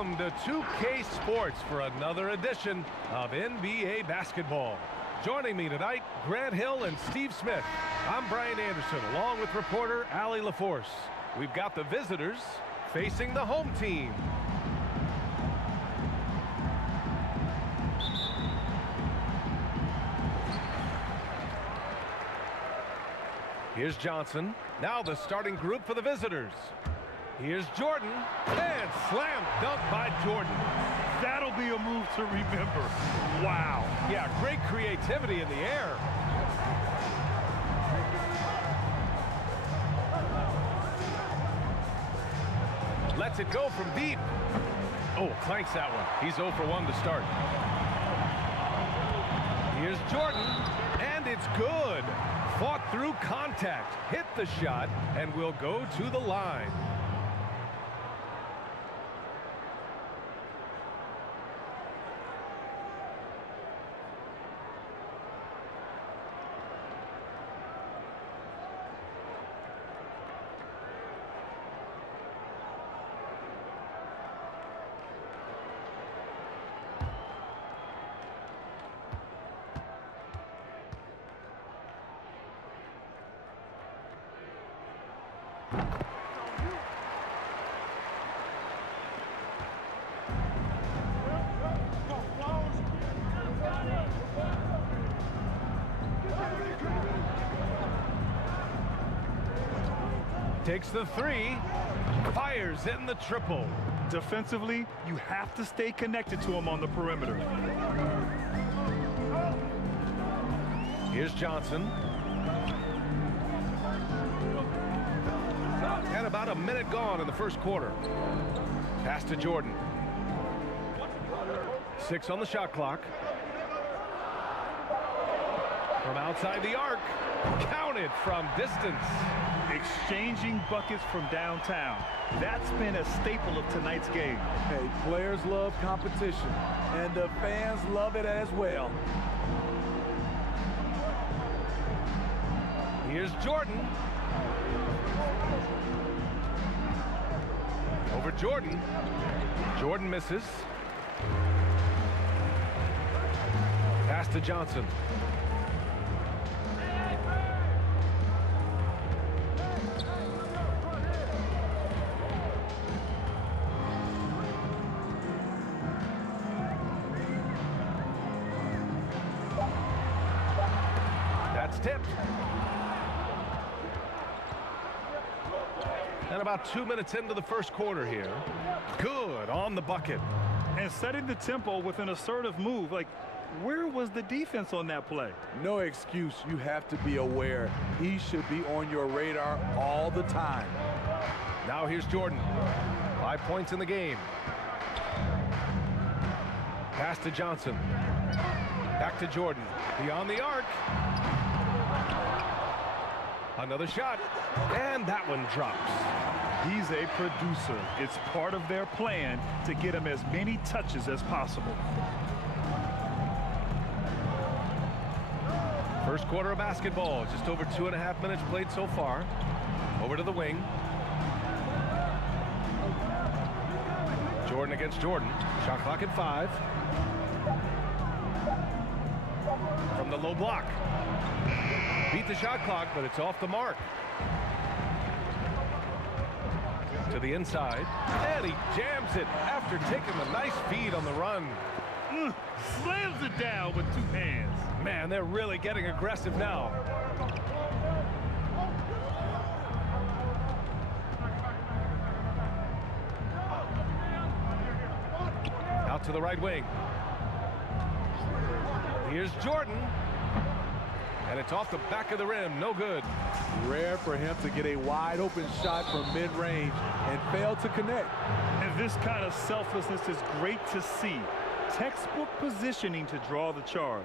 Welcome to 2K Sports for another edition of NBA basketball. Joining me tonight, Grant Hill and Steve Smith. I'm Brian Anderson, along with reporter Allie LaForce. We've got the visitors facing the home team. Here's Johnson. Now the starting group for the visitors. Here's Jordan, and slam dunk by Jordan. That'll be a move to remember. Wow. Yeah, great creativity in the air. Lets it go from deep. Oh, clanks that one. He's 0 for 1 to start. Here's Jordan, and it's good. Fought through contact, hit the shot, and will go to the line. Takes the three, fires in the triple. Defensively, you have to stay connected to him on the perimeter. Here's Johnson. And about a minute gone in the first quarter. Pass to Jordan. 6 on the shot clock. From outside the arc, counted from distance. Exchanging buckets from downtown. That's been a staple of tonight's game. Hey, players love competition, and the fans love it as well. Here's Jordan. Over Jordan. Jordan misses. Pass to Johnson. Tipped. And about 2 minutes into the first quarter here. Good on the bucket. And setting the tempo with an assertive move. Like, where was the defense on that play? No excuse. You have to be aware. He should be on your radar all the time. Now here's Jordan. 5 points in the game. Pass to Johnson. Back to Jordan. Beyond the arc. Another shot, and that one drops. He's a producer. It's part of their plan to get him as many touches as possible. First quarter of basketball, just over 2.5 minutes played so far. Over to the wing. Jordan against Jordan. Shot clock at 5. From the low block. Beat the shot clock, but it's off the mark. To the inside, and he jams it after taking the nice feed on the run. Slams it down with 2 hands. Man, they're really getting aggressive now. Out to the right wing. Here's Jordan. And it's off the back of the rim, no good. Rare for him to get a wide open shot from mid-range and fail to connect. And this kind of selflessness is great to see. Textbook positioning to draw the charge.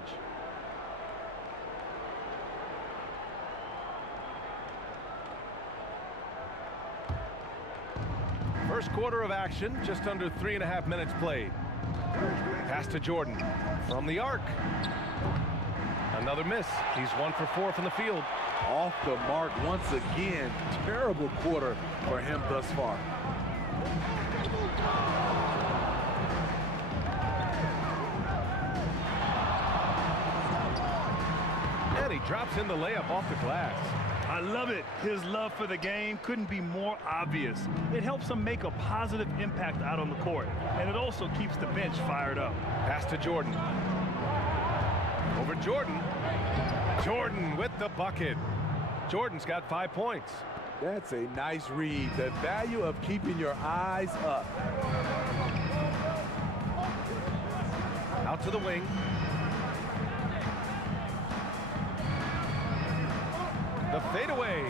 First quarter of action, just under 3.5 minutes played. Pass to Jordan from the arc. Another miss. He's 1 for 4 from the field. Off the mark once again. Terrible quarter for him thus far. drops in the layup off the glass. I love it. His love for the game couldn't be more obvious. It helps him make a positive impact out on the court, and it also keeps the bench fired up. Pass to Jordan. Over Jordan. Jordan with the bucket. Jordan's got 5 points. That's a nice read. The value of keeping your eyes up. Out to the wing. The fadeaway.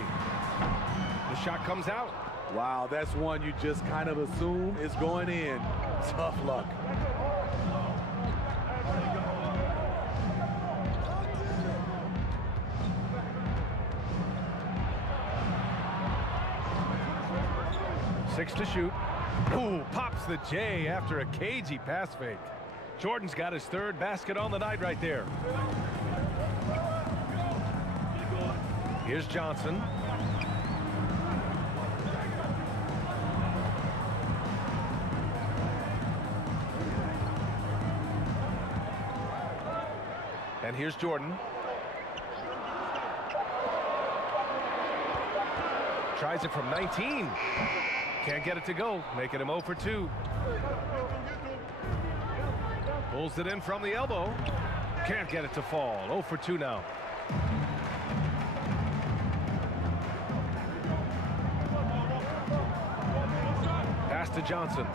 The shot comes out. Wow, that's one you just kind of assume is going in. Tough luck. Six to shoot. Ooh, pops the J after a cagey pass fake. Jordan's got his 3rd basket on the night right there. Here's Johnson. And here's Jordan. Tries it from 19. Can't get it to go, making him 0 for 2. Pulls it in from the elbow. Can't get it to fall. 0 for 2 now. Pass to Johnson.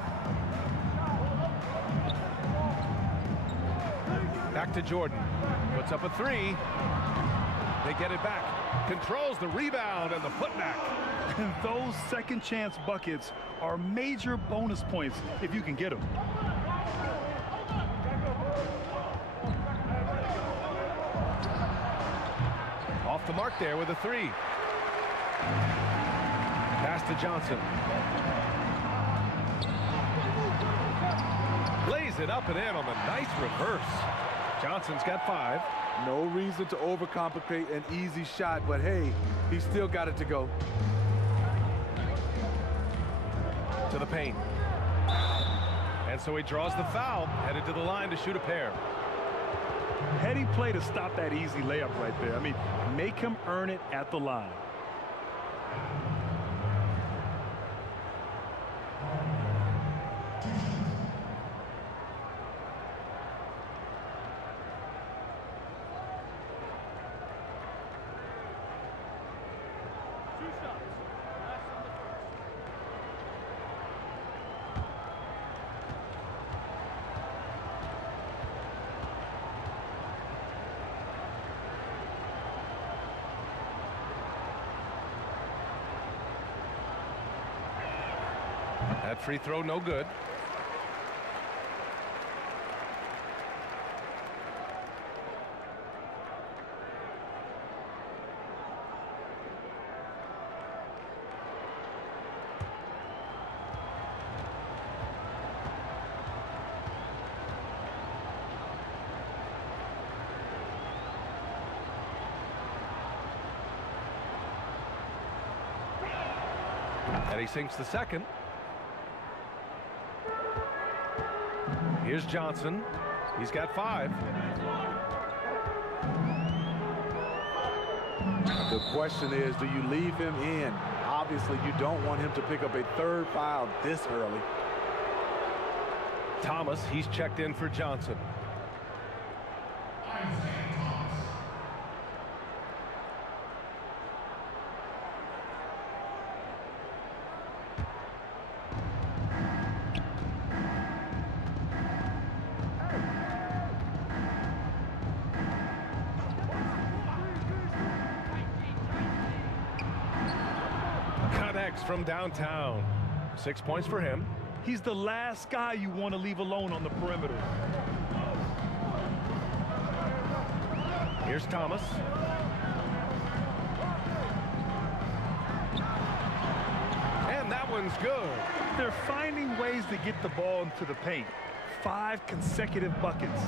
Back to Jordan. Puts up a 3. They get it back. Controls the rebound and the putback. And those second chance buckets are major bonus points if you can get them. Off the mark there with a 3. Pass to Johnson. Lays it up and in on the nice reverse. Johnson's got 5. No reason to overcomplicate an easy shot, but hey, he still got it to go. To the paint. And so he draws the foul, headed to the line to shoot a pair. Heady play to stop that easy layup right there. I mean, make him earn it at the line. That free throw no good. And he sinks the second. Here's Johnson. He's got 5. The question is, do you leave him in? Obviously, you don't want him to pick up a 3rd foul this early. Thomas, he's checked in for Johnson. From downtown. 6 points for him. He's the last guy you want to leave alone on the perimeter. Here's Thomas. And that one's good. They're finding ways to get the ball into the paint. 5 consecutive buckets.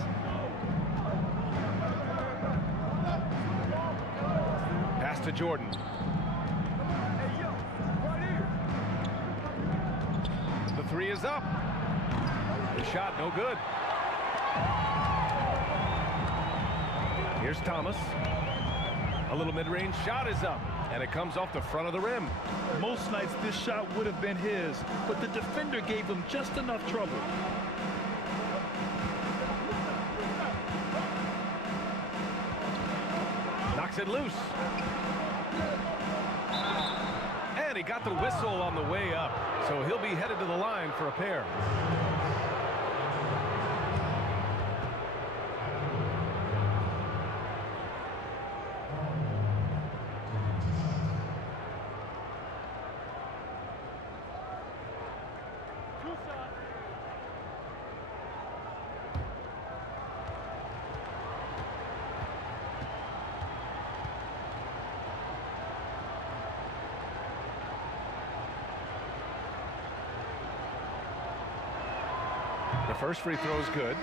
Pass to Jordan. The 3 is up. The shot no good. Here's Thomas. A little mid-range shot is up, and it comes off the front of the rim. Most nights this shot would have been his, but the defender gave him just enough trouble. Knocks it loose. And he got the whistle on the way up, so he'll be headed to the line for a pair. The first free throw is good.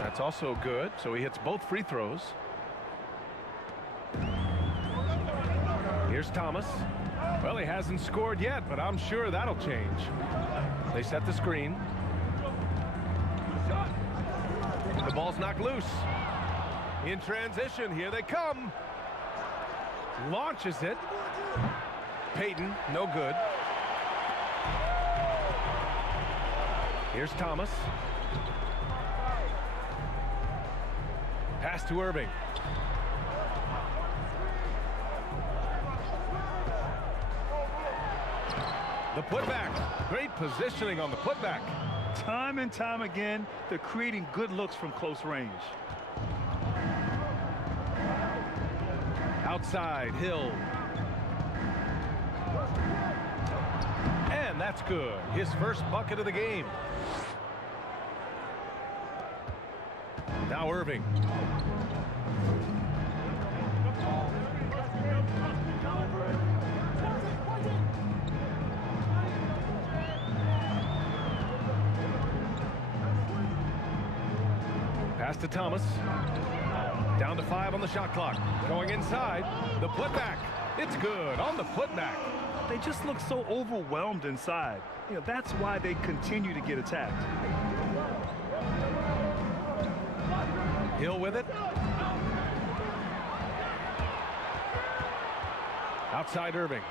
That's also good, so he hits both free throws. Here's Thomas. Well, he hasn't scored yet, but I'm sure that'll change. They set the screen. The ball's knocked loose. In transition, here they come. Launches it. Payton, no good. Here's Thomas. Pass to Irving. The putback. Great positioning on the putback. Time and time again, they're creating good looks from close range. Outside, Hill. And that's good. His first bucket of the game. Now Irving. Pass to Thomas. Down to 5 on the shot clock. Going inside. The putback. It's good on the putback. They just look so overwhelmed inside. You know, that's why they continue to get attacked. Hill with it. Outside Irving.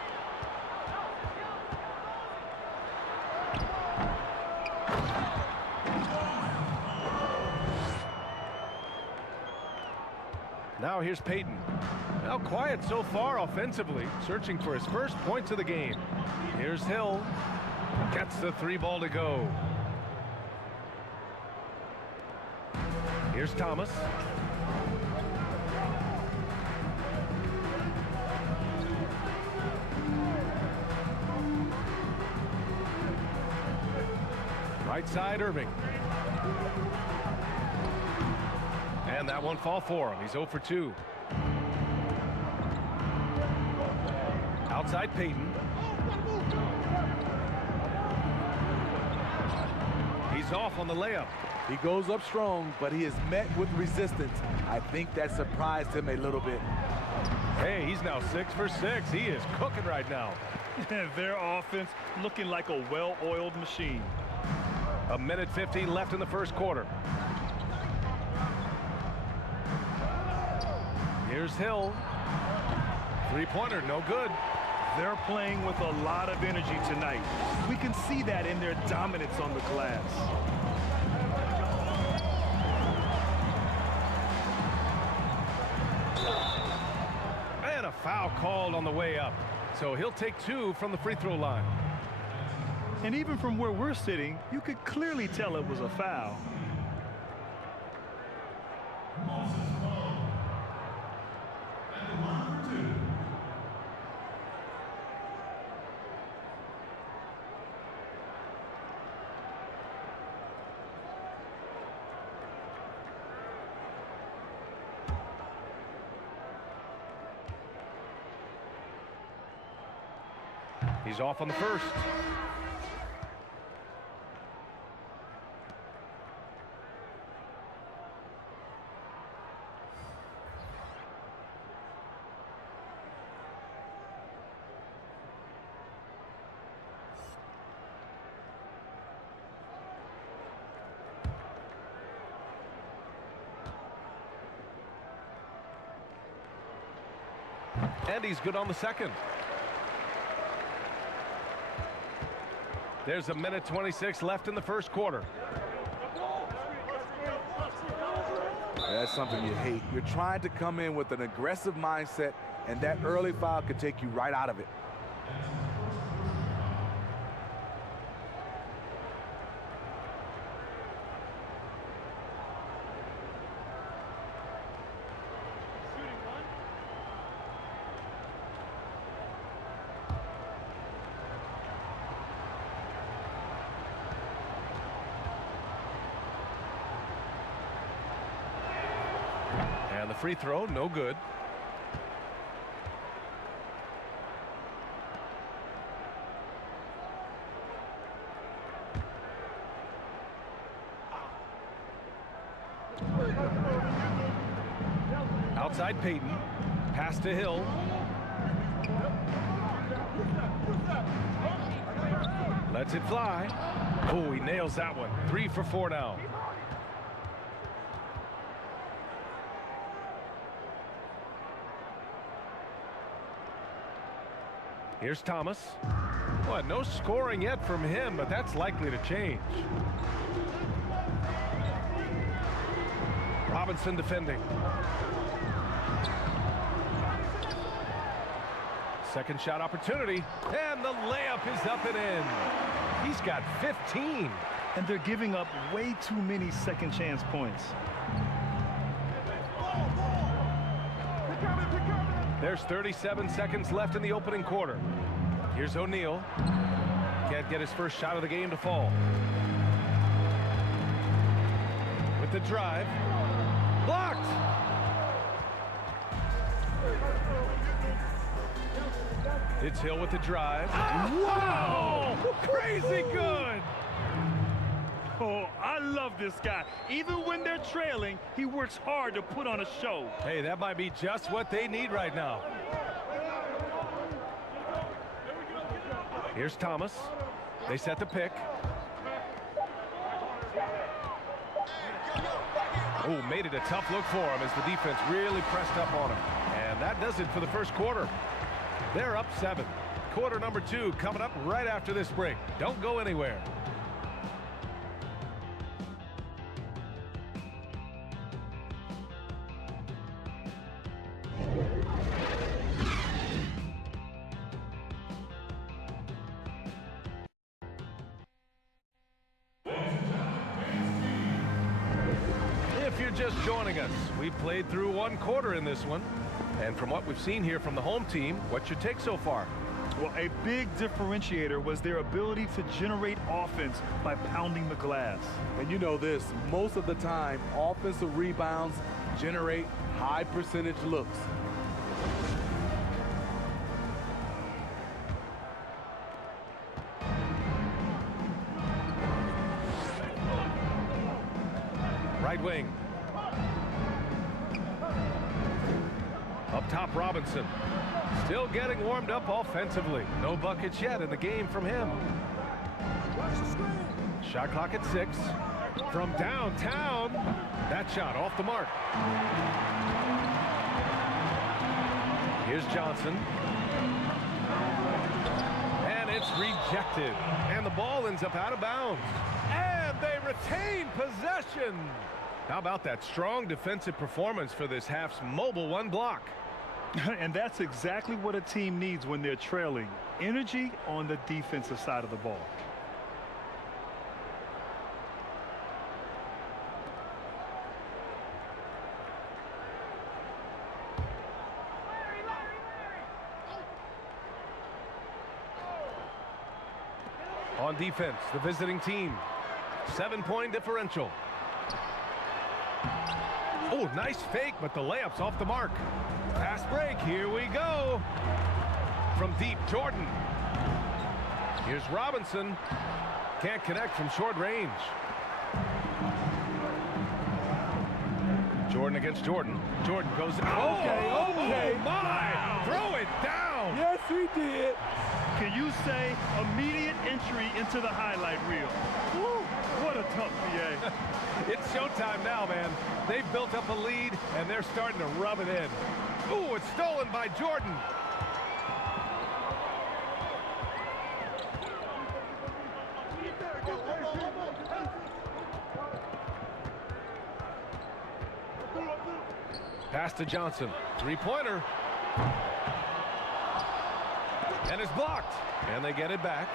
Now here's Payton. Well, quiet so far offensively, searching for his first points of the game. Here's Hill. Gets the 3 ball to go. Here's Thomas. Right side, Irving. And that won't fall for him. He's 0 for 2. Outside Payton. He's off on the layup. He goes up strong, but he is met with resistance. I think that surprised him a little bit. Hey, he's now 6 for 6. He is cooking right now. Their offense looking like a well-oiled machine. 1:50 left in the first quarter. Here's Hill. 3-pointer, no good. They're playing with a lot of energy tonight. We can see that in their dominance on the glass. And a foul called on the way up. So he'll take 2 from the free throw line. And even from where we're sitting, you could clearly tell it was a foul. He's off on the first. And he's good on the second. There's a minute 26 left in the first quarter. That's something you hate. You're trying to come in with an aggressive mindset, and that early foul could take you right out of it. And the free throw, no good. Outside Payton. Pass to Hill. Lets it fly. Oh, he nails that one. 3 for 4 now. Here's Thomas. Well, no scoring yet from him, but that's likely to change. Robinson defending. Second shot opportunity, and the layup is up and in. He's got 15. And they're giving up way too many second chance points. There's 37 seconds left in the opening quarter. Here's O'Neal. Can't get his first shot of the game to fall. With the drive. Blocked! It's Hill with the drive. Wow! Crazy good! Oh, I love this guy. Even when they're trailing, he works hard to put on a show. Hey, that might be just what they need right now. Here's Thomas. They set the pick. Oh, made it a tough look for him as the defense really pressed up on him. And that does it for the first quarter. They're up 7. Quarter number 2 coming up right after this break. Don't go anywhere. If you're just joining us, we've played through 1 quarter in this one. And from what we've seen here from the home team, what's your take so far? Well, a big differentiator was their ability to generate offense by pounding the glass. And you know this, most of the time, offensive rebounds generate high percentage looks. Right wing. Up top, Robinson. Still getting warmed up offensively. No buckets yet in the game from him. Shot clock at 6. From downtown. That shot off the mark. Here's Johnson. And it's rejected. And the ball ends up out of bounds. And they retain possession. How about that strong defensive performance for this half's mobile 1 block? And that's exactly what a team needs when they're trailing. Energy on the defensive side of the ball. On defense, the visiting team. 7-point differential. Oh, nice fake, but the layup's off the mark. Fast break, here we go. From deep, Jordan. Here's Robinson. Can't connect from short range. Jordan against Jordan. Jordan goes. Okay. Oh my! Wow. Throw it down. Yes, he did. Can you say immediate entry into the highlight reel? Woo, what a tough PA. It's showtime now, man. They've built up a lead, and they're starting to rub it in. Ooh, it's stolen by Jordan. Pass to Johnson. Three-pointer. And it's blocked. And they get it back.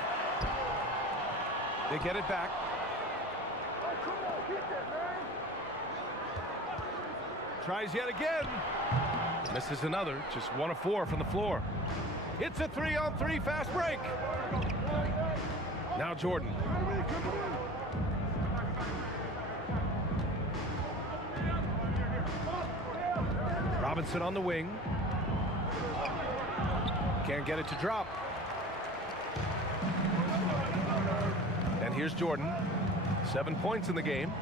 They get it back. Tries yet again. Misses another. Just 1 of 4 from the floor. It's a 3-on-3 fast break. Now Jordan. Robinson on the wing. Can't get it to drop. And here's Jordan. 7 points in the game.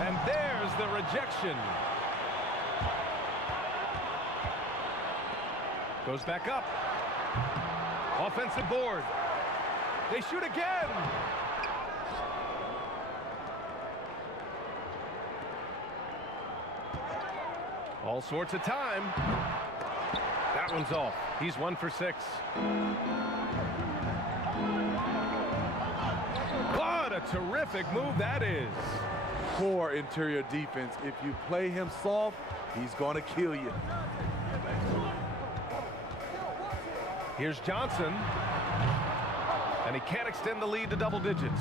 And there's the rejection. Goes back up. Offensive board. They shoot again. All sorts of time. That one's off. He's 1 for 6. What a terrific move that is. Poor interior defense. If you play him soft, he's going to kill you. Here's Johnson. And he can't extend the lead to double digits.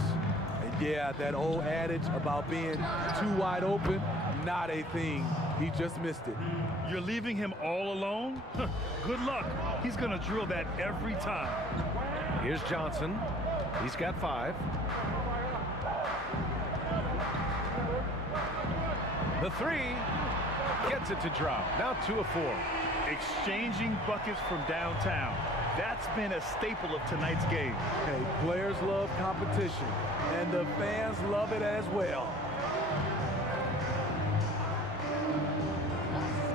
And yeah, that old adage about being too wide open, not a thing. He just missed it. You're leaving him all alone? Good luck. He's going to drill that every time. Here's Johnson. He's got 5. The 3 gets it to drop. Now 2 of 4. Exchanging buckets from downtown. That's been a staple of tonight's game. Hey, players love competition, and the fans love it as well.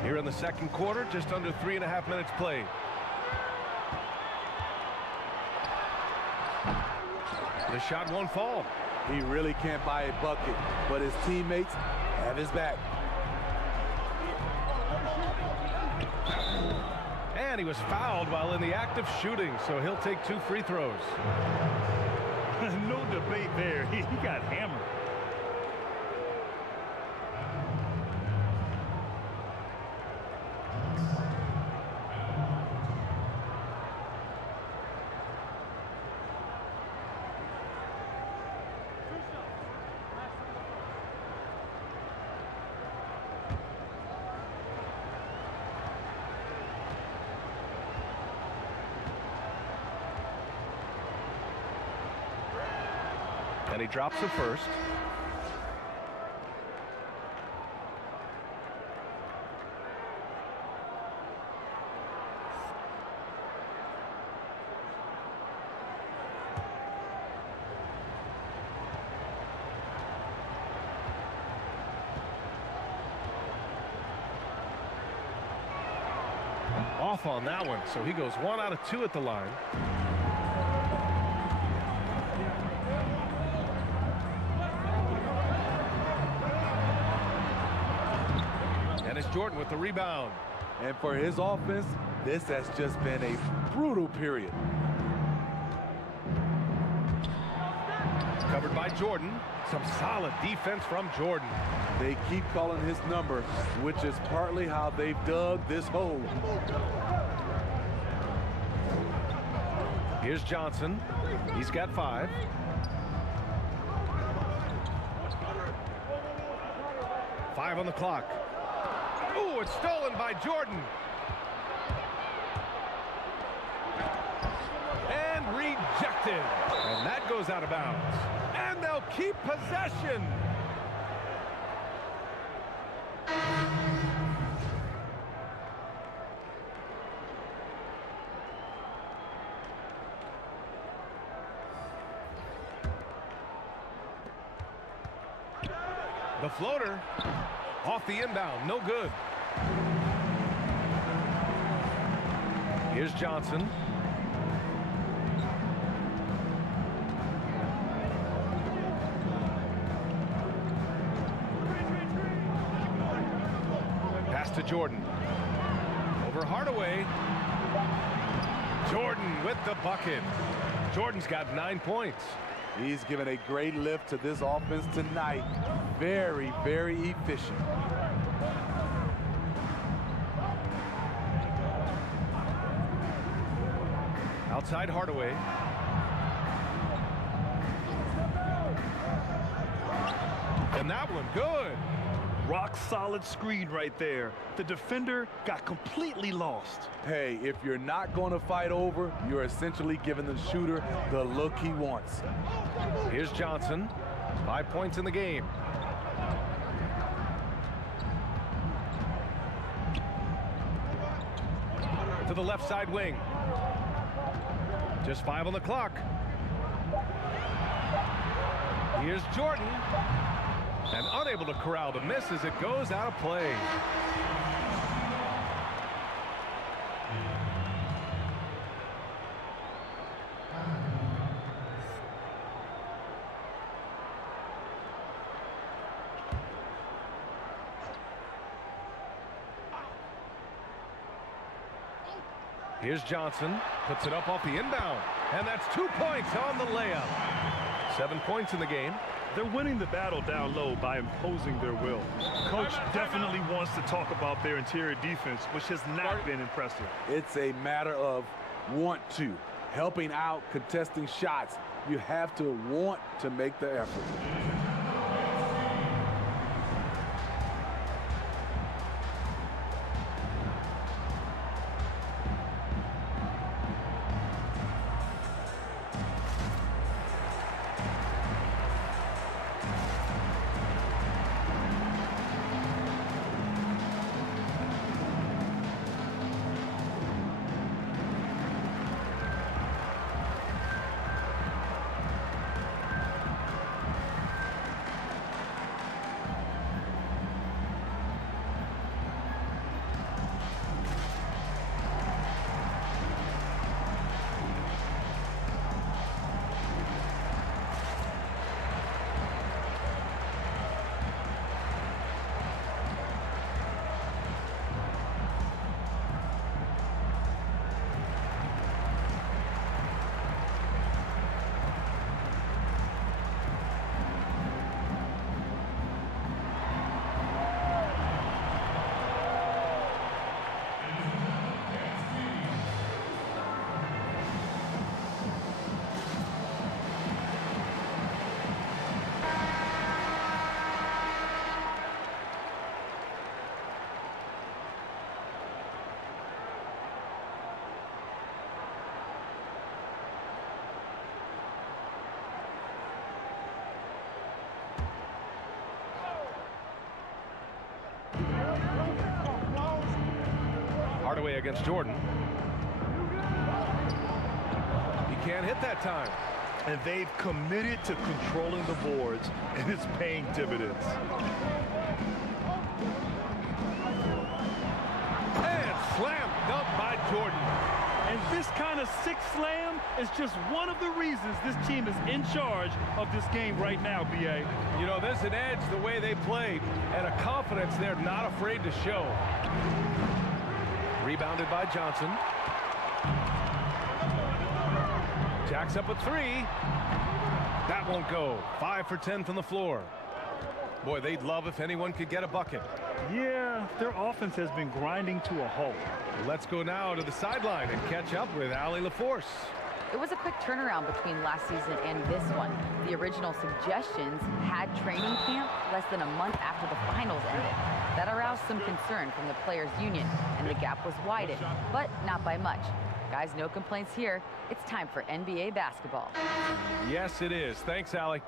Here in the second quarter, just under 3.5 minutes played. The shot won't fall. He really can't buy a bucket, but his teammates have his back. And he was fouled while in the act of shooting, so he'll take 2 free throws. No debate there. He got hammered. And he drops the first. Off on that one, so he goes 1 out of 2 at the line. And it's Jordan with the rebound. And for his offense, this has just been a brutal period. Covered by Jordan. Some solid defense from Jordan. They keep calling his number, which is partly how they've dug this hole. Here's Johnson. He's got 5. Five on the clock. Ooh, it's stolen by Jordan. And rejected. And that goes out of bounds. And they'll keep possession. The floater off the inbound, no good. Here's Johnson. Pass to Jordan. Over Hardaway. Jordan with the bucket. Jordan's got 9 points. He's given a great lift to this offense tonight. Very, very efficient. Outside Hardaway. And that one good. Rock solid screen right there. The defender got completely lost. Hey, if you're not going to fight over, you're essentially giving the shooter the look he wants. Here's Johnson. 5 points in the game. To the left side wing. Just 5 on the clock. Here's Jordan. And unable to corral the miss as it goes out of play. Here's Johnson. Puts it up off the inbound. And that's 2 points on the layup. 7 points in the game. They're winning the battle down low by imposing their will. Coach definitely wants to talk about their interior defense, which has not been impressive. It's a matter of want to. Helping out, contesting shots. You have to want to make the effort. Hardaway against Jordan. He can't hit that time. And they've committed to controlling the boards, and it's paying dividends. And slam dunk by Jordan. And this kind of sixth slam is just one of the reasons this team is in charge of this game right now, B.A. You know, there's an edge the way they played and a confidence they're not afraid to show. Rebounded by Johnson. Jacks up a three. That won't go. 5 for 10 from the floor. Boy, they'd love if anyone could get a bucket. Yeah, their offense has been grinding to a halt. Let's go now to the sideline and catch up with Allie LaForce. It was a quick turnaround between last season and this one. The original suggestions had training camp less than a month after the finals ended. That aroused some concern from the players' union, and the gap was widened, but not by much. Guys, no complaints here. It's time for NBA basketball. Yes, it is. Thanks, Allie.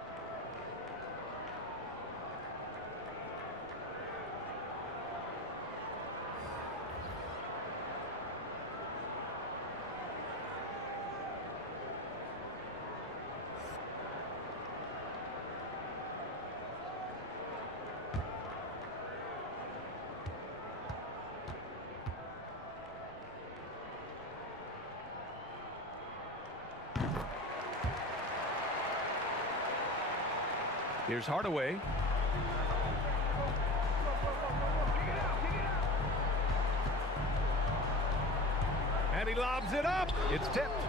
Here's Hardaway. And he lobs it up. It's tipped.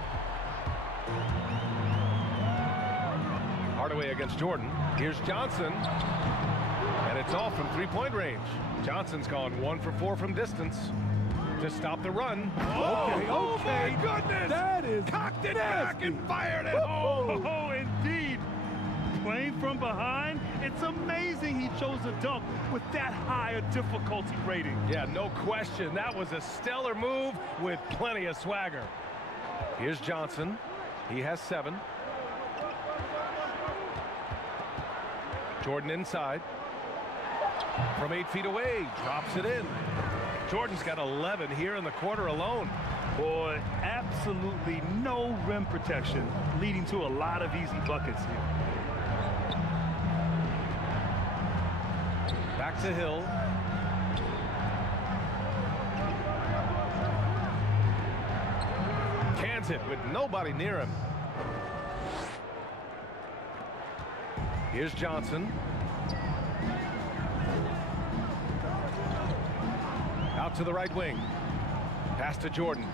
Hardaway against Jordan. Here's Johnson. And it's off from three-point range. Johnson's gone 1 for 4 from distance to stop the run. Okay. Oh my goodness! That is Cocked it nasty. back and fired it home. Oh, indeed. Playing from behind, it's amazing he chose a dunk with that high a difficulty rating. Yeah, no question. That was a stellar move with plenty of swagger. Here's Johnson. He has 7. Jordan inside. From 8 feet away, drops it in. Jordan's got 11 here in the quarter alone. Boy, absolutely no rim protection, leading to a lot of easy buckets here. Back to Hill. Cans it with nobody near him. Here's Johnson. Out to the right wing. Pass to Jordan.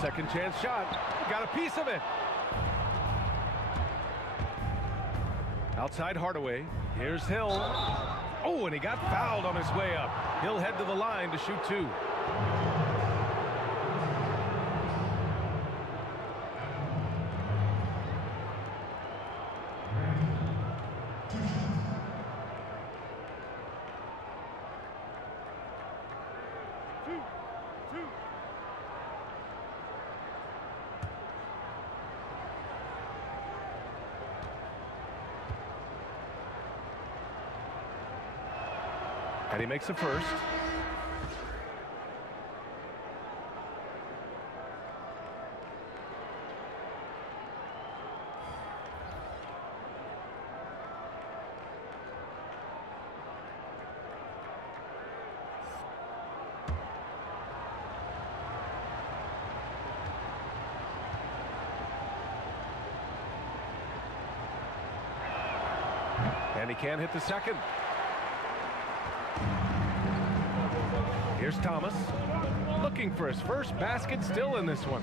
Second chance shot. Got a piece of it. Outside Hardaway. Here's Hill. Oh, and he got fouled on his way up. He'll head to the line to shoot 2. And he makes a first. And he can't hit the second. Here's Thomas, looking for his first basket, still in this one.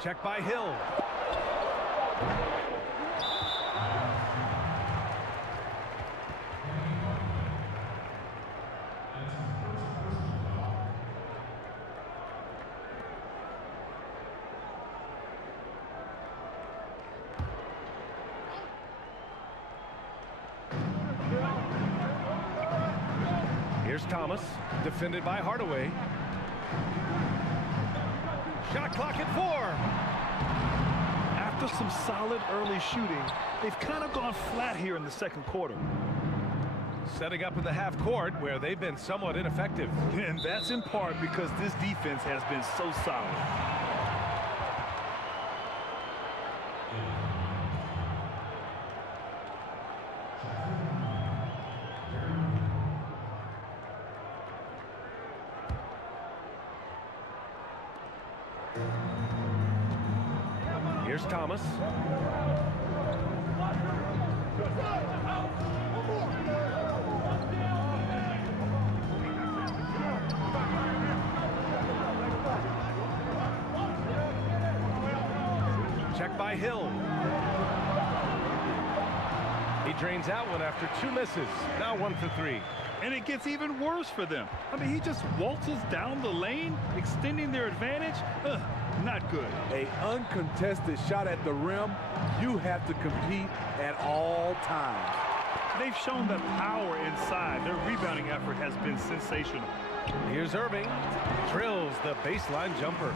Check by Hill. Here's Thomas, defended by Hardaway. Shot clock at 4. After some solid early shooting, they've kind of gone flat here in the second quarter. Setting up in the half court where they've been somewhat ineffective. And that's in part because this defense has been so solid. Here's Thomas. Check by Hill. He drains that one after 2 misses. Now 1 for 3. And it gets even worse for them. I mean, he just waltzes down the lane, extending their advantage. Not good. An uncontested shot at the rim, you have to compete at all times. They've shown that power inside. Their rebounding effort has been sensational. Here's Irving. Drills the baseline jumper.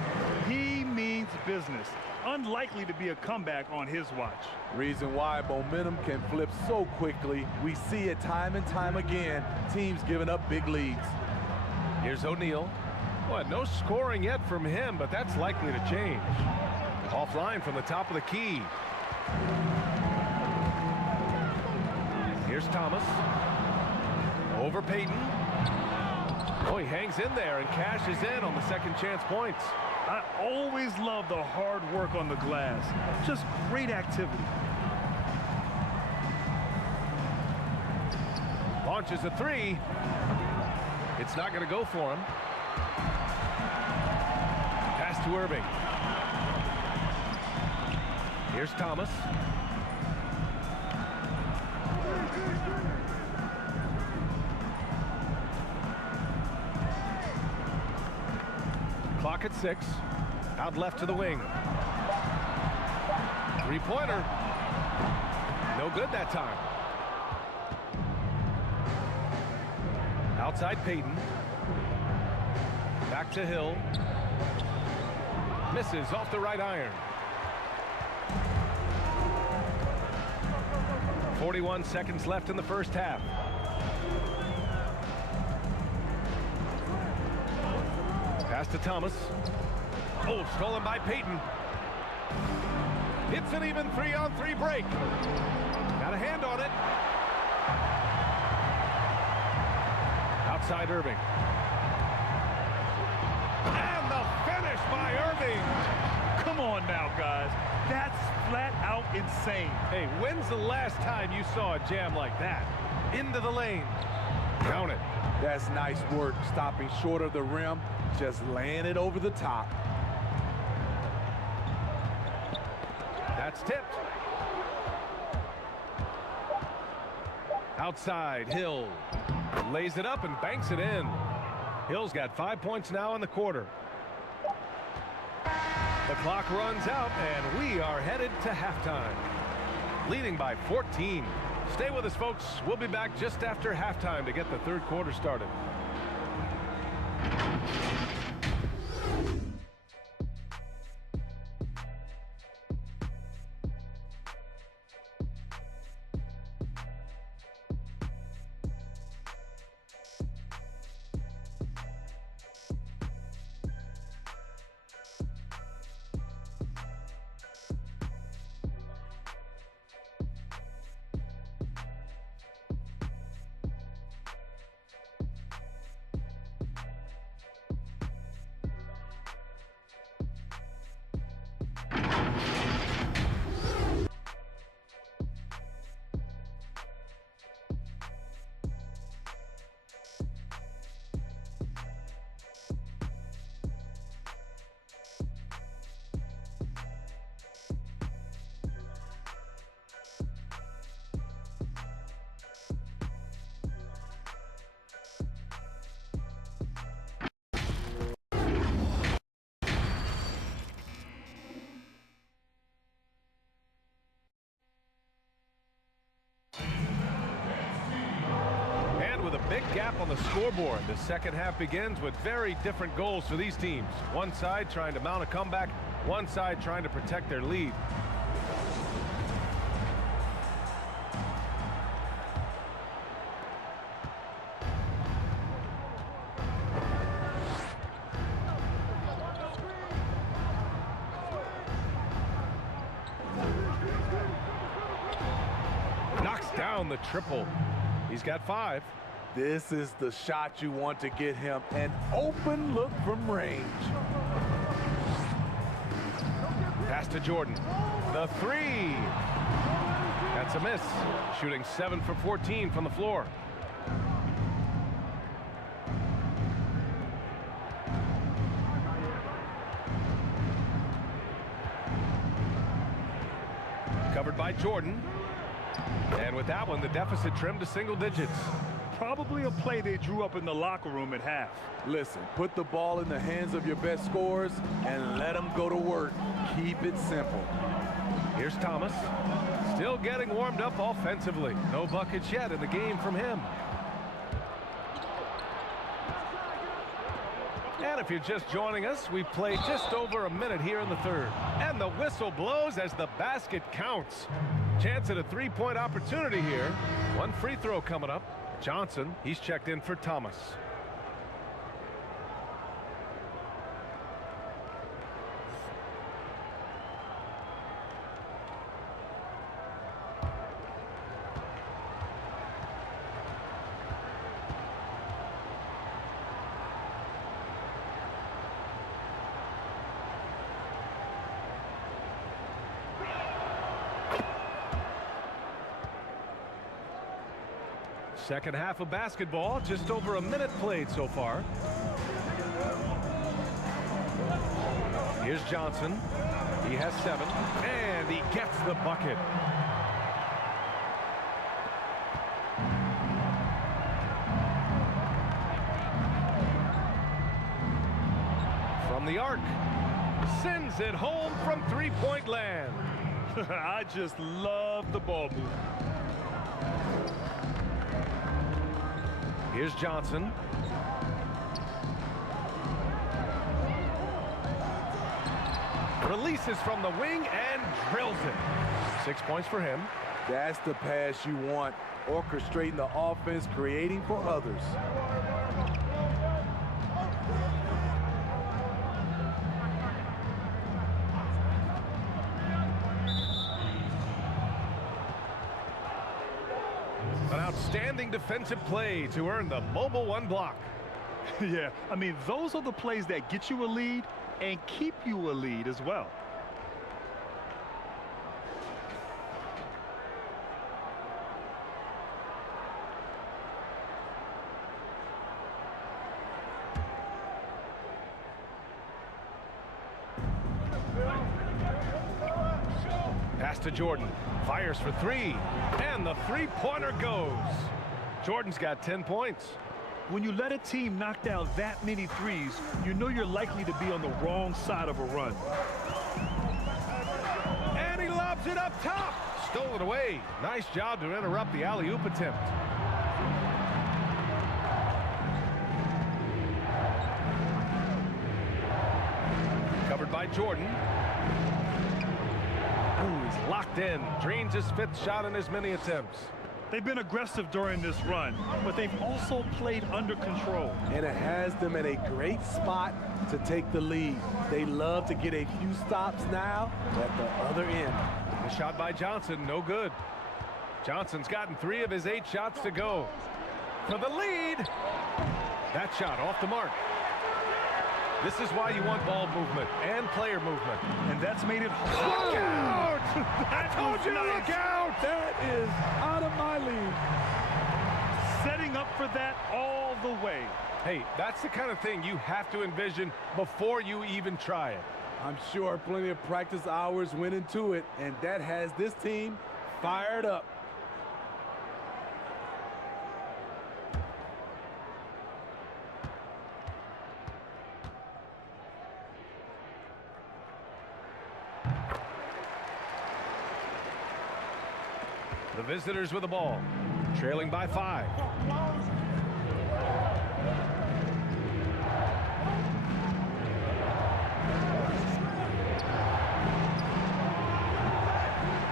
He means business. Unlikely to be a comeback on his watch. Reason why momentum can flip so quickly. We see it time and time again. Teams giving up big leads. Here's O'Neal. Well, no scoring yet from him, but that's likely to change. Offline from the top of the key. Here's Thomas. Over Payton. Oh, he hangs in there and cashes in on the second chance points. I always love the hard work on the glass. Just great activity. Launches a three. It's not going to go for him. Pass to Irving. Here's Thomas. Clock at 6. Out left to the wing. Three-pointer. No good that time. Outside Payton. Back to Hill. Misses off the right iron. 41 seconds left in the first half. Pass to Thomas. Oh, stolen by Payton. It's an even 3-on-3 break. Got a hand on it. Outside Irving. And the finish by Irving. Come on now, guys. That's flat out insane. Hey, when's the last time you saw a jam like that? Into the lane. Count it. That's nice work, stopping short of the rim, just laying it over the top. That's tipped. Outside, Hill lays it up and banks it in. Hill's got 5 points now in the quarter. The clock runs out, and we are headed to halftime. Leading by 14. Stay with us, folks. We'll be back just after halftime to get the third quarter started. Big gap on the scoreboard. The second half begins with very different goals for these teams. One side trying to mount a comeback, one side trying to protect their lead. Knocks down the triple. He's got 5. This is the shot you want to get him, an open look from range. Pass to Jordan. The 3. That's a miss. Shooting 7 for 14 from the floor. Covered by Jordan. And with that one, the deficit trimmed to single digits. Probably a play they drew up in the locker room at half. Listen, put the ball in the hands of your best scorers and let them go to work. Keep it simple. Here's Thomas. Still getting warmed up offensively. No buckets yet in the game from him. And if you're just joining us, we've played just over a minute here in the third. And the whistle blows as the basket counts. Chance at a three-point opportunity here. One free throw coming up. Johnson, he's checked in for Thomas. Second half of basketball, just over a minute played so far. Here's Johnson. He has 7, and he gets the bucket. From the arc, sends it home from three-point land. I just love the ball movement. Here's Johnson. Releases from the wing and drills it. 6 points for him. That's the pass you want. Orchestrating the offense, creating for others. An outstanding defensive play to earn the Mobile One block. Yeah, I mean, those are the plays that get you a lead and keep you a lead as well. Pass to Jordan. Fires for 3. And the three-pointer goes. Jordan's got 10 points. When you let a team knock down that many threes, you know you're likely to be on the wrong side of a run. And he lobs it up top. Stole it away. Nice job to interrupt the alley-oop attempt. Covered by Jordan. Ooh, he's locked in. Drains his 5th shot in as many attempts. They've been aggressive during this run, but they've also played under control. And it has them in a great spot to take the lead. They love to get a few stops now at the other end. The shot by Johnson, no good. Johnson's gotten 3 of his 8 shots to go. For the lead. That shot off the mark. This is why you want ball movement and player movement. And that's made it Look out! I told you to look out! That is out of my league. setting up for that all the way. Hey, that's the kind of thing you have to envision before you even try it. I'm sure plenty of practice hours went into it, and that has this team fired up. The visitors with the ball, trailing by 5.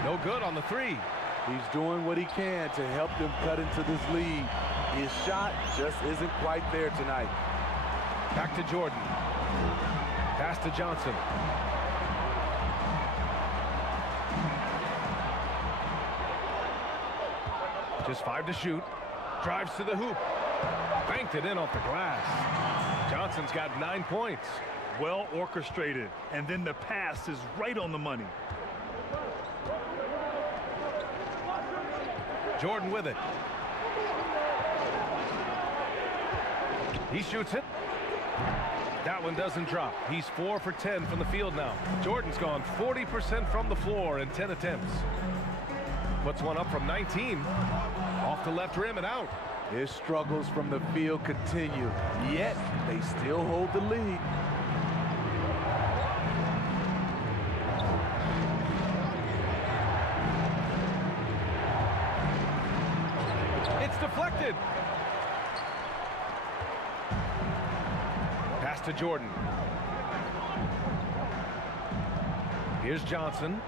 No good on the 3. He's doing what he can to help them cut into this lead. His shot just isn't quite there tonight. Back to Jordan. Pass to Johnson. Just 5 to shoot. Drives to the hoop. Banked it in off the glass. Johnson's got 9 points. Well orchestrated. And then the pass is right on the money. Jordan with it. He shoots it. That one doesn't drop. He's 4 for 10 from the field now. Jordan's gone 40% from the floor in 10 attempts. Puts one up from 19. Off the left rim and out. His struggles from the field continue, yet they still hold the lead. It's deflected. Pass to Jordan. Here's Johnson.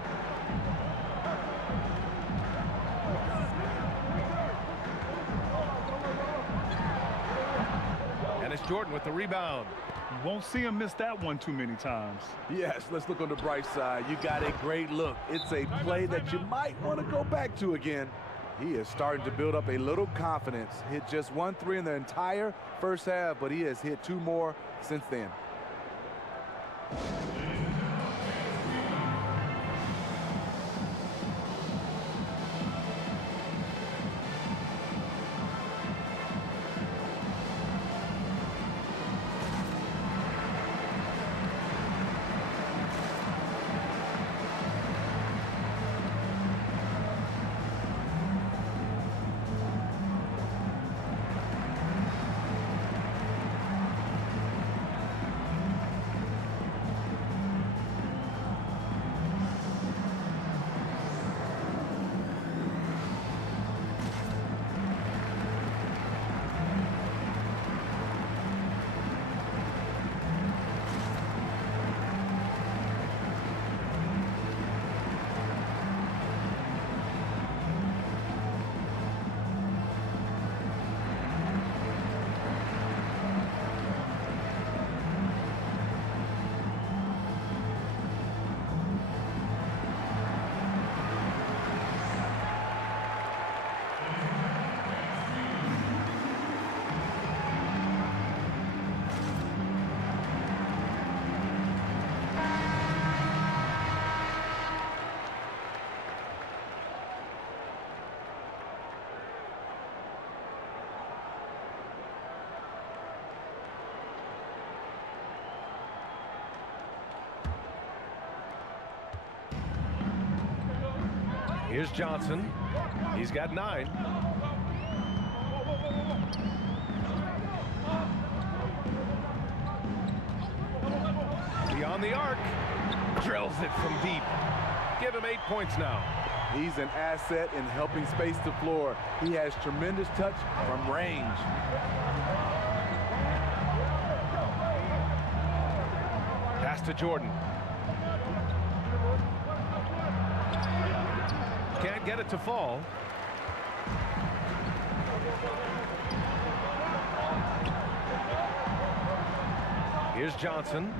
And it's Jordan with the rebound. You won't see him miss that one too many times. Yes, let's look on the bright side. You got a great look. It's a play that you might want to go back to again. He is starting to build up a little confidence. Hit just 1 3 in the entire first half, but he has hit 2 more since then. Here's Johnson. He's got 9. Beyond the arc. Drills it from deep. Give him 8 points now. He's an asset in helping space the floor. He has tremendous touch from range. Pass to Jordan. Can't get it to fall. Here's Johnson.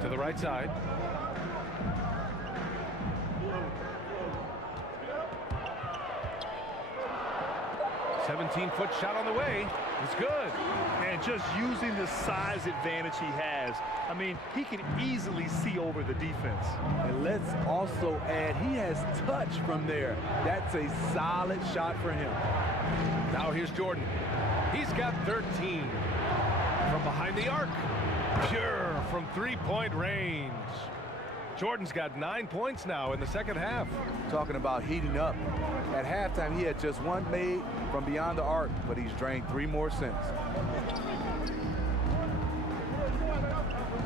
To the right side. A 17-foot shot on the way. It's good. And just using the size advantage he has. I mean, he can easily see over the defense. And let's also add, he has touch from there. That's a solid shot for him. Now here's Jordan. He's got 13. From behind the arc. Pure from three-point range. Jordan's got 9 points now in the second half. Talking about heating up. At halftime, he had just 1 made from beyond the arc, but he's drained 3 more since.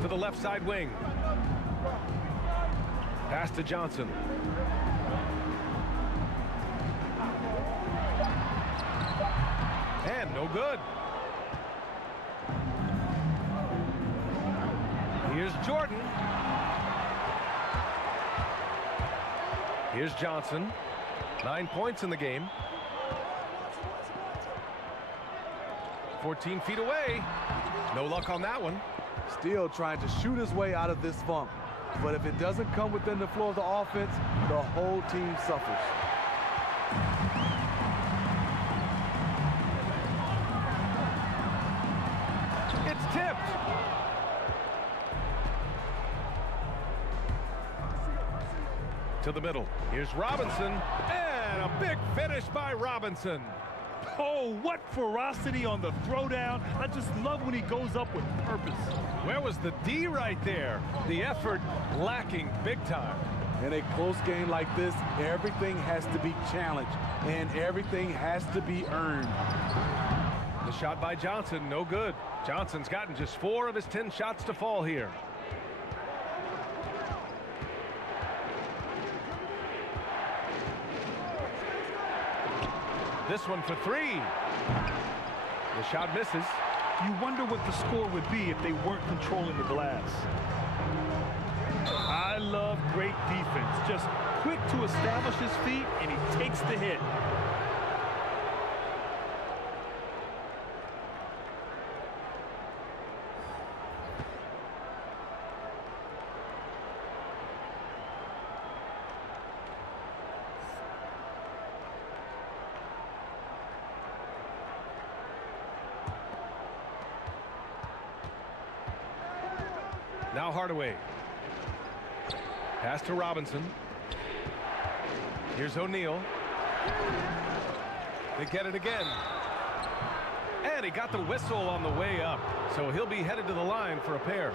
To the left side wing. Pass to Johnson. And no good. Here's Jordan. Here's Johnson. 9 points in the game. 14 feet away. No luck on that one. Still trying to shoot his way out of this funk. But if it doesn't come within the flow of the offense, the whole team suffers. It's tipped. To the middle. Here's Robinson. And a big finish by Robinson. Oh, what ferocity on the throwdown. I just love when he goes up with purpose. Where was the D right there? The effort lacking big time. In a close game like this, everything has to be challenged and everything has to be earned. The shot by Johnson, no good. Johnson's gotten just 4 of his 10 shots to fall here. This one for 3. The shot misses. You wonder what the score would be if they weren't controlling the glass. I love great defense. Just quick to establish his feet, and he takes the hit. Now Hardaway. Pass to Robinson. Here's O'Neal. They get it again. And he got the whistle on the way up. So he'll be headed to the line for a pair.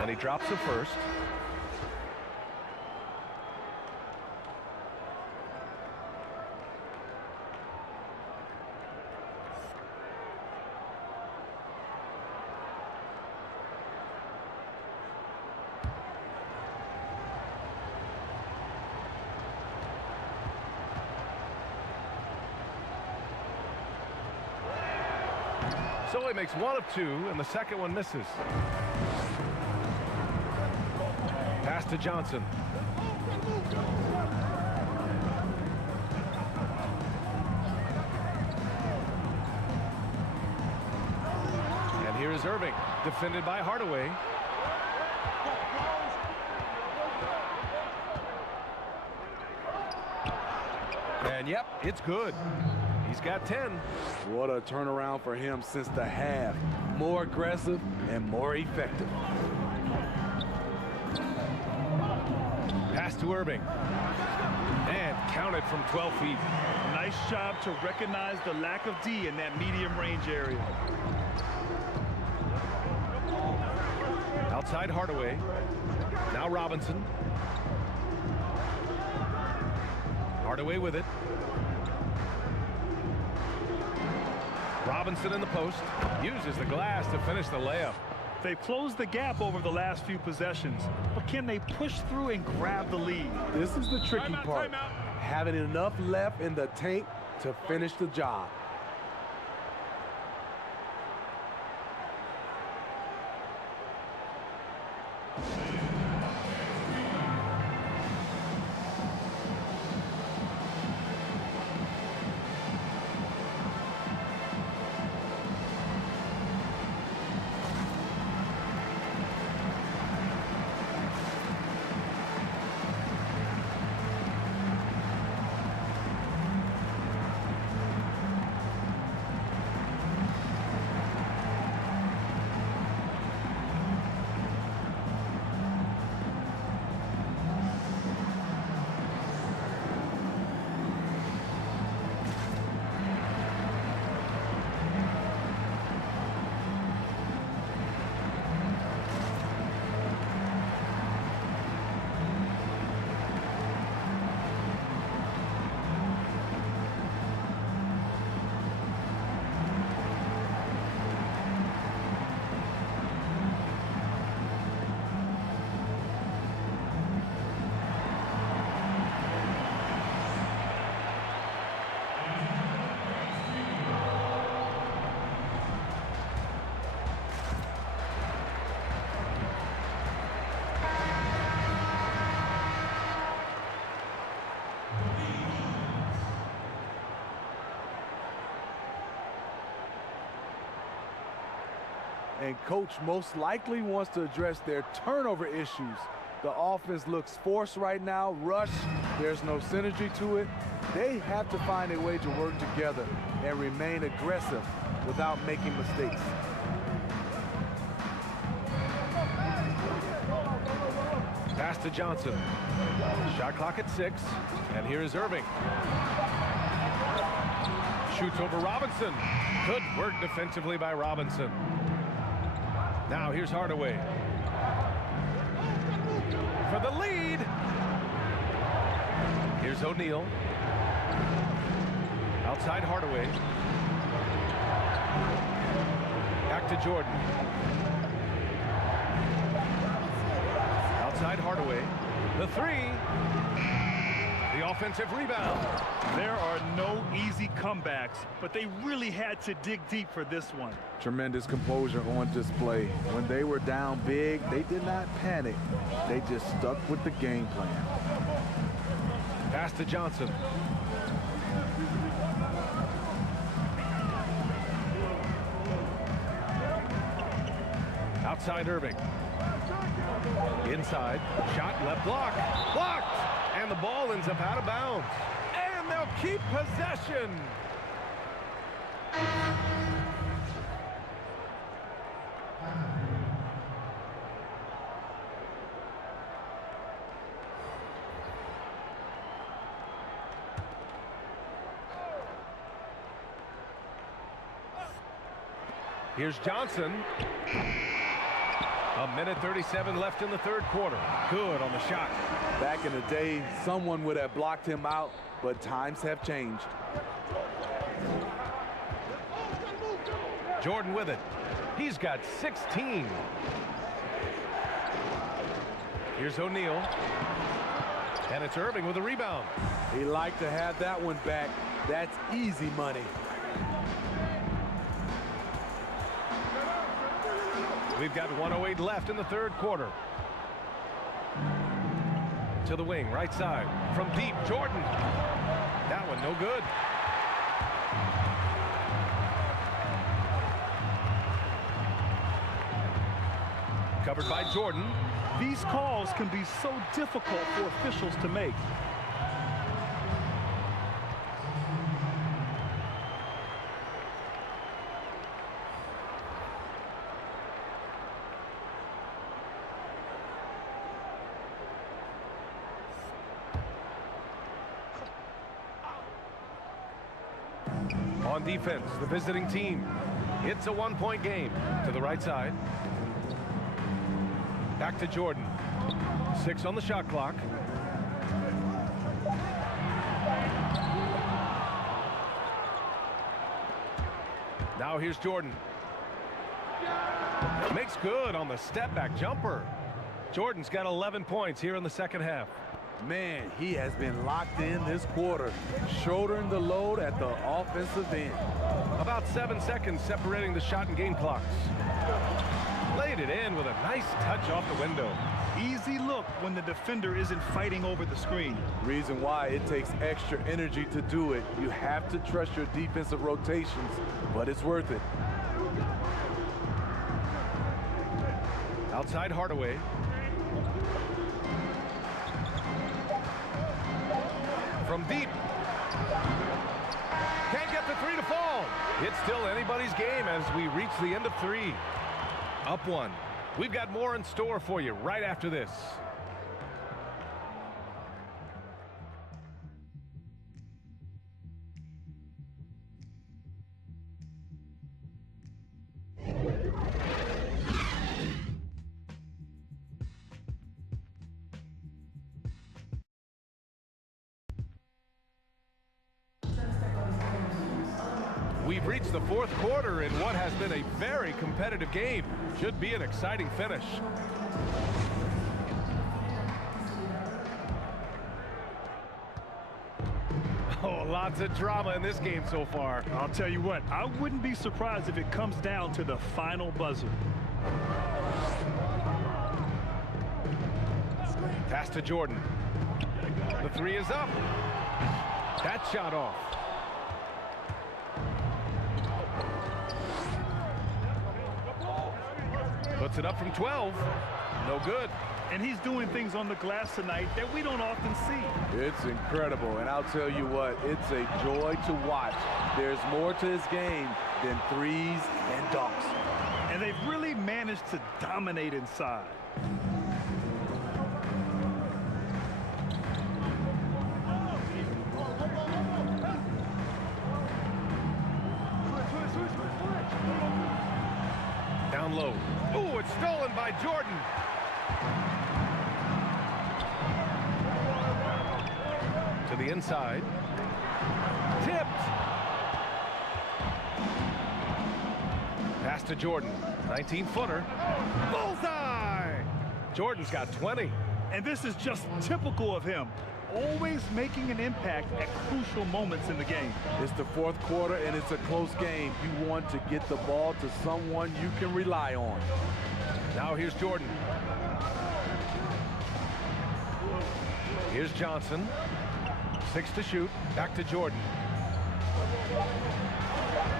And he drops the first. So he makes 1 of 2, and the second one misses. Pass to Johnson. And here is Irving, defended by Hardaway. And yep, it's good. He's got 10. What a turnaround for him since the half. More aggressive and more effective. Pass to Irving. And counted from 12 feet. Nice job to recognize the lack of D in that medium range area. Outside Hardaway. Now Robinson. Hardaway with it. Robinson in the post. Uses the glass to finish the layup. They've closed the gap over the last few possessions, but can they push through and grab the lead? This is the tricky part. Having enough left in the tank to finish the job. And coach most likely wants to address their turnover issues. The offense looks forced right now, rush, there's no synergy to it. They have to find a way to work together and remain aggressive without making mistakes. Pass to Johnson. Shot clock at 6. And here is Irving. Shoots over Robinson. Good work defensively by Robinson. Now here's Hardaway. For the lead. Here's O'Neal. Outside Hardaway. Back to Jordan. Outside Hardaway. The 3. The offensive rebound. There are no easy comebacks, but they really had to dig deep for this one. Tremendous composure on display. When they were down big, they did not panic. They just stuck with the game plan. Pass to Johnson. Outside Irving. Inside. Shot left block. Blocked! And the ball ends up out of bounds. And they'll keep possession. Here's Johnson. A minute 37 left in the third quarter. Good on the shot. Back in the day, someone would have blocked him out, but times have changed. Jordan with it. He's got 16. Here's O'Neal. And it's Irving with a rebound. He liked to have that one back. That's easy money. We've got 1:08 left in the third quarter. To the wing, right side. From deep, Jordan. That one no good. Covered by Jordan. These calls can be so difficult for officials to make. On defense, the visiting team. It's a one-point game. To the right side. Back to Jordan. 6 on the shot clock. Now here's Jordan. Makes good on the step-back jumper. Jordan's got 11 points here in the second half. Man, he has been locked in this quarter, shouldering the load at the offensive end. About 7 seconds separating the shot and game clocks. Laid it in with a nice touch off the window. Easy look when the defender isn't fighting over the screen. Reason why it takes extra energy to do it. You have to trust your defensive rotations, but it's worth it. Outside Hardaway. From deep. Can't get the three to fall. It's still anybody's game as we reach the end of 3. Up 1. We've got more in store for you right after this. We've reached the 4th quarter in what has been a very competitive game. Should be an exciting finish. Oh, lots of drama in this game so far. I'll tell you what, I wouldn't be surprised if it comes down to the final buzzer. Pass to Jordan. The 3 is up. That shot off. Puts it up from 12. No good. And he's doing things on the glass tonight that we don't often see. It's incredible, and I'll tell you what, it's a joy to watch. There's more to his game than threes and dunks. And they've really managed to dominate inside. Down low. Oh, it's stolen by Jordan. To the inside. Tipped. Pass to Jordan. 19-footer. Bullseye! Jordan's got 20. And this is just typical of him. Always making an impact at crucial moments in the game. It's the 4th quarter, and it's a close game. You want to get the ball to someone you can rely on. Now here's Jordan. Here's Johnson. 6 to shoot. Back to Jordan.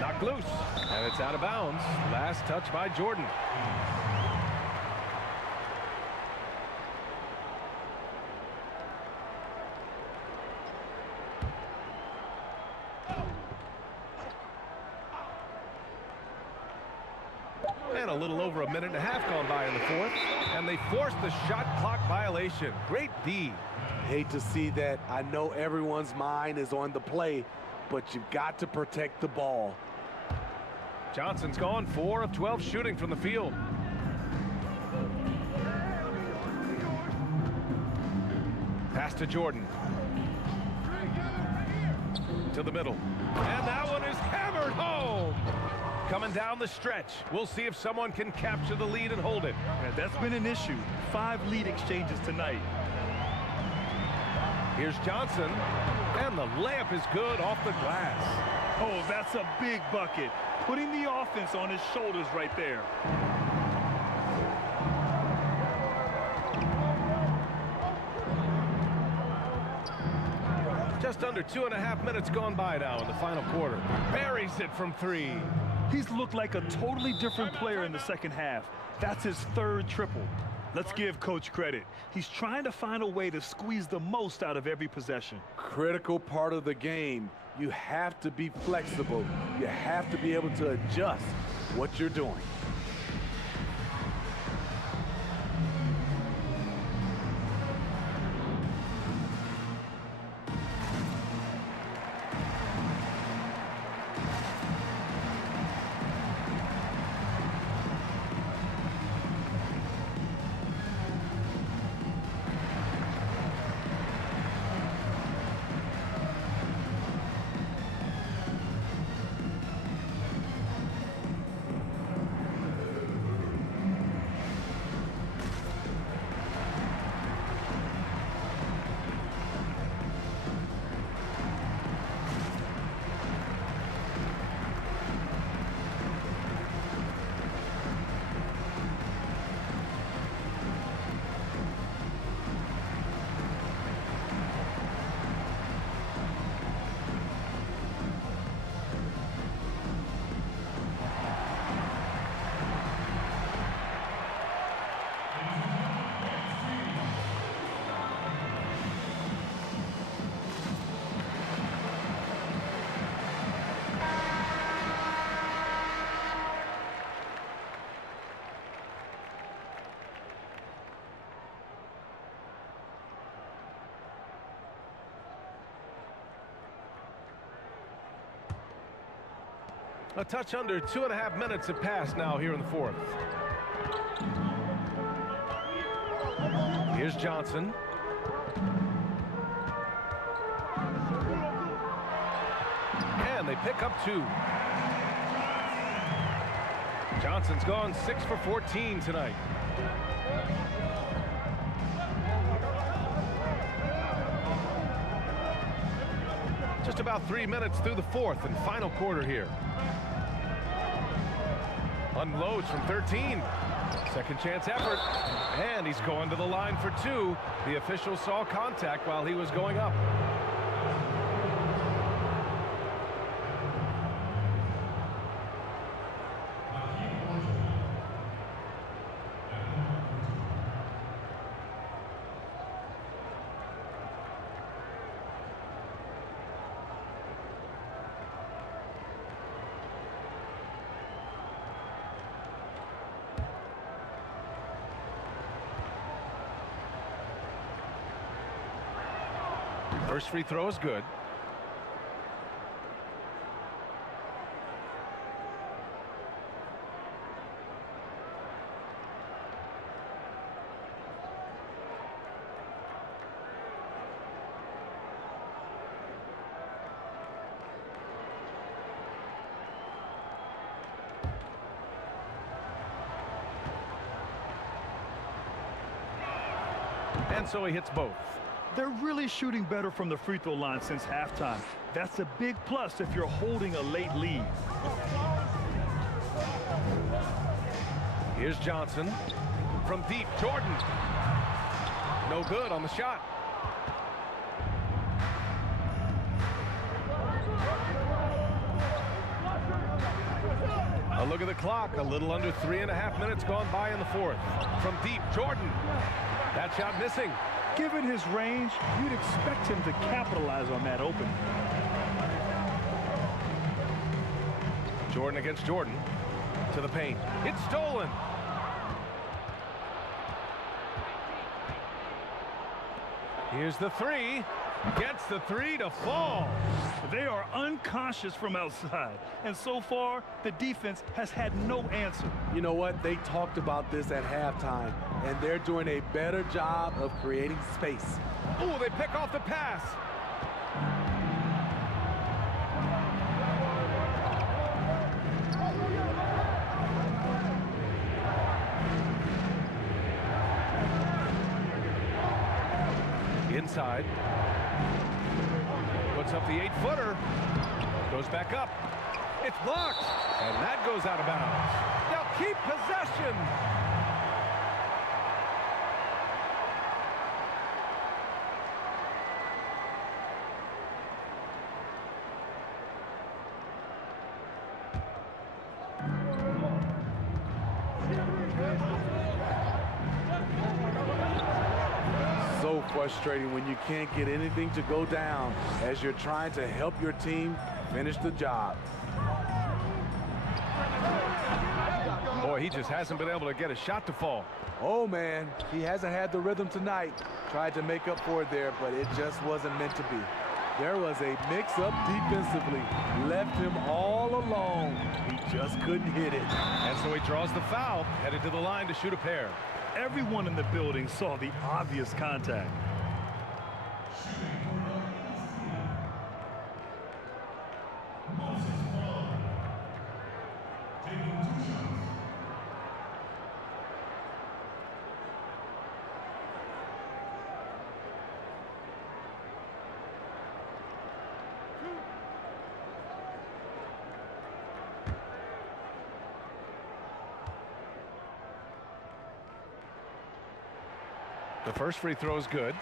Knocked loose. And it's out of bounds. Last touch by Jordan. And a little over a minute and a half gone by in the 4th. And they forced the shot clock violation. Great D. Hate to see that. I know everyone's mind is on the play, but you've got to protect the ball. Johnson's gone 4 of 12 shooting from the field. Pass to Jordan. To the middle. And that one is hammered home. Coming down the stretch. We'll see if someone can capture the lead and hold it. Yeah, that's been an issue. 5 lead exchanges tonight. Here's Johnson. And the layup is good off the glass. Oh, that's a big bucket. Putting the offense on his shoulders right there. Just under 2.5 minutes gone by now in the final quarter. Buries it from 3. He's looked like a totally different player in the second half. That's his 3rd triple. Let's give Coach credit. He's trying to find a way to squeeze the most out of every possession. Critical part of the game. You have to be flexible. You have to be able to adjust what you're doing. A touch under 2.5 minutes have passed now here in the fourth. Here's Johnson. And they pick up 2. Johnson's gone 6 for 14 tonight. Just about 3 minutes through the fourth and final quarter here. Unloads from 13. Second chance effort. And he's going to the line for 2. The official saw contact while he was going up. First free throw is good. And so he hits both. They're really shooting better from the free throw line since halftime. That's a big plus if you're holding a late lead. Here's Johnson. From deep, Jordan. No good on the shot. A look at the clock. A little under 3.5 minutes gone by in the fourth. From deep, Jordan. That shot missing. Given his range, you'd expect him to capitalize on that opening. Jordan against Jordan. To the paint. It's stolen. Here's the 3. Gets the 3 to fall. They are unconscious from outside, and so far, the defense has had no answer. You know what? They talked about this at halftime, and they're doing a better job of creating space. Ooh, they pick off the pass. Inside. Puts up the 8-footer. Goes back up. It's blocked. And that goes out of bounds. They'll keep possession. So frustrating when you can't get anything to go down as you're trying to help your team finish the job. Boy, he just hasn't been able to get a shot to fall. Oh, man, he hasn't had the rhythm tonight. Tried to make up for it there, but it just wasn't meant to be. There was a mix-up defensively. Left him all alone. He just couldn't hit it. And so he draws the foul, headed to the line to shoot a pair. Everyone in the building saw the obvious contact. The first free throw is good.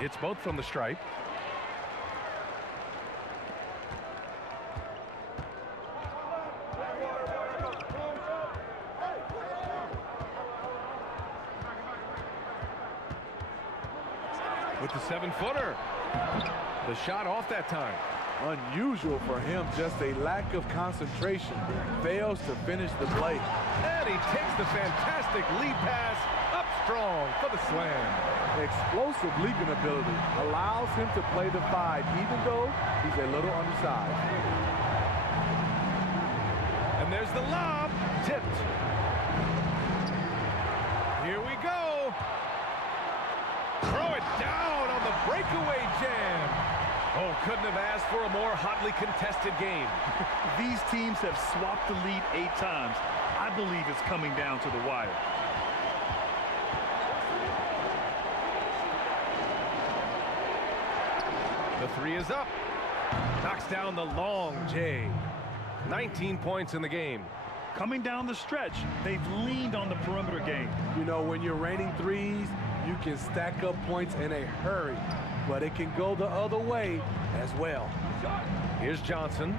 It's both from the stripe. with the 7-footer. The shot off that time. Unusual for him, just a lack of concentration. Fails to finish the play. And he takes the fantastic lead pass up strong for the slam. Explosive leaping ability allows him to play the 5, even though he's a little undersized. And there's the lob, tipped. Here we go. Throw it down on the breakaway jam. Oh, couldn't have asked for a more hotly contested game. These teams have swapped the lead 8 times. I believe it's coming down to the wire. The 3 is up. Knocks down the long J. 19 points in the game. Coming down the stretch, they've leaned on the perimeter game. You know, when you're raining threes, you can stack up points in a hurry, but it can go the other way as well. Here's Johnson.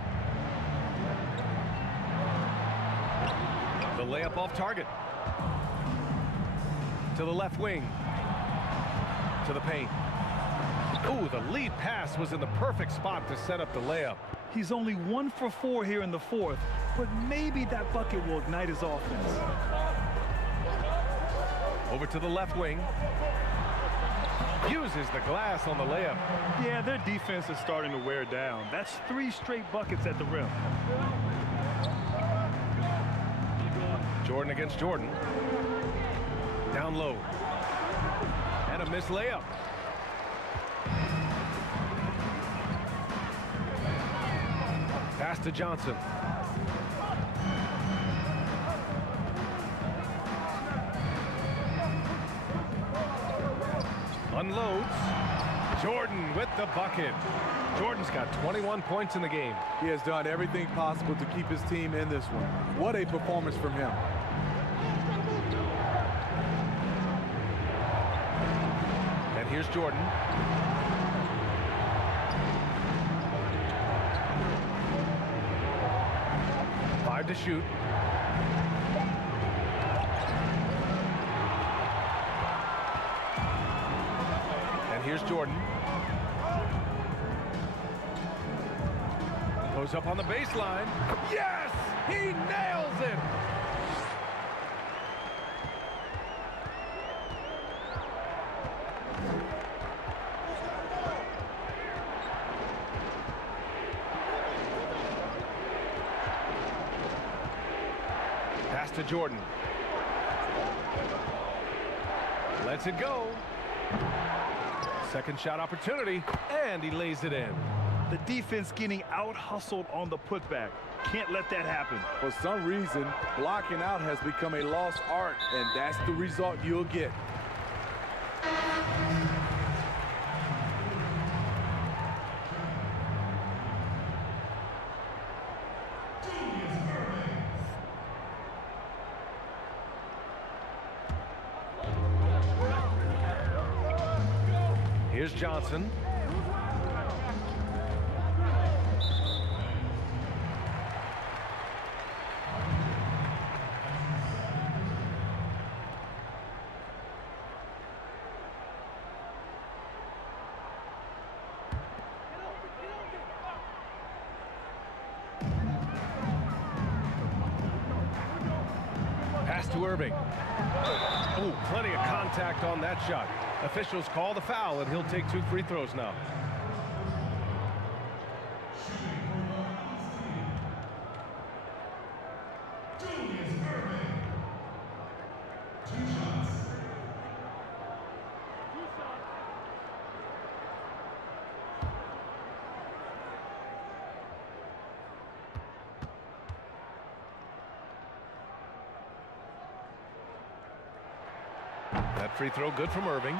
The layup off target. To the left wing. To the paint. Ooh, the lead pass was in the perfect spot to set up the layup. He's only 1 for 4 here in the 4th, but maybe that bucket will ignite his offense. Over to the left wing. Uses the glass on the layup. Yeah, their defense is starting to wear down. That's 3 straight buckets at the rim. Jordan against Jordan. Down low. And a missed layup. Pass to Johnson. Unloads. Jordan with the bucket. Jordan's got 21 points in the game. He has done everything possible to keep his team in this one. What a performance from him. And here's Jordan. To shoot. And here's Jordan. Goes up on the baseline. Yes! He nails it! To Jordan. Lets it go. Second shot opportunity, and he lays it in. The defense getting out-hustled on the putback. Can't let that happen. For some reason, blocking out has become a lost art, and that's the result you'll get. Here's Johnson. Pass to Irving. Oh, plenty of contact on that shot. Officials call the foul, and he'll take 2 free throws now. That free throw good from Irving.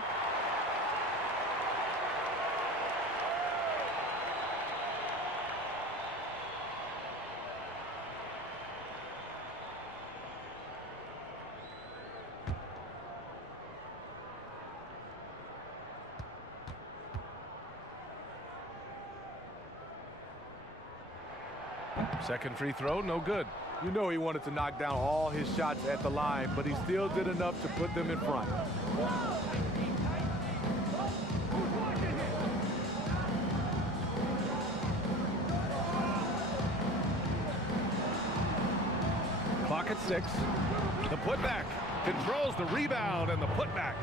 Second free throw, no good. You know he wanted to knock down all his shots at the line, but he still did enough to put them in front. Clock at 6. The putback controls the rebound and the putback.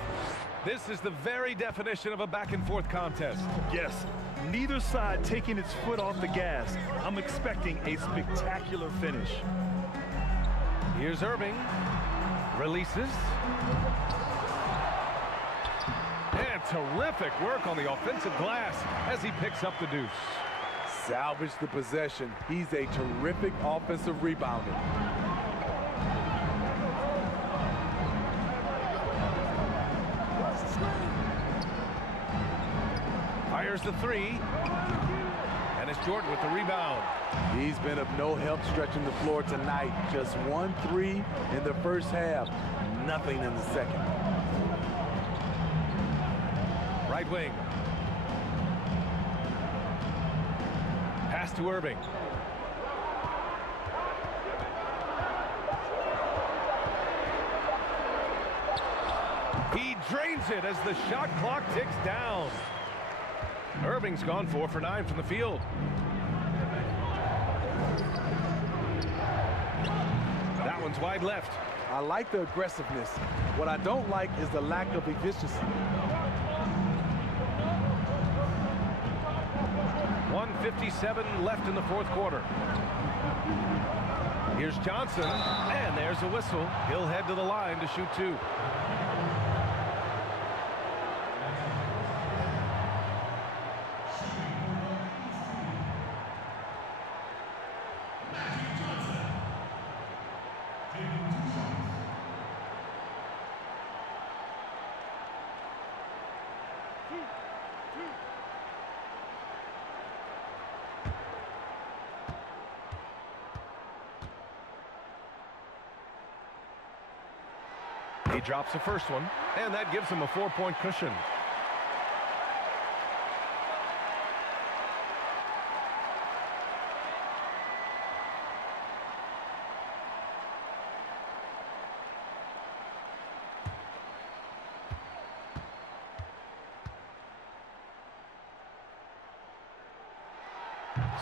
This is the very definition of a back-and-forth contest. Yes, neither side taking its foot off the gas. I'm expecting a spectacular finish. Here's Irving. Releases. And terrific work on the offensive glass as he picks up the deuce. Salvage the possession. He's a terrific offensive rebounder. Fires the 3. And it's Jordan with the rebound. He's been of no help stretching the floor tonight. Just 1 3 in the first half. Nothing in the second. Right wing. Pass to Irving. He drains it as the shot clock ticks down. Irving's gone 4 for 9 from the field. That one's wide left. I like the aggressiveness. What I don't like is the lack of efficiency. 1:57 left in the fourth quarter. Here's Johnson, and there's a whistle. He'll head to the line to shoot 2. He drops the first one, and that gives him a 4-point cushion.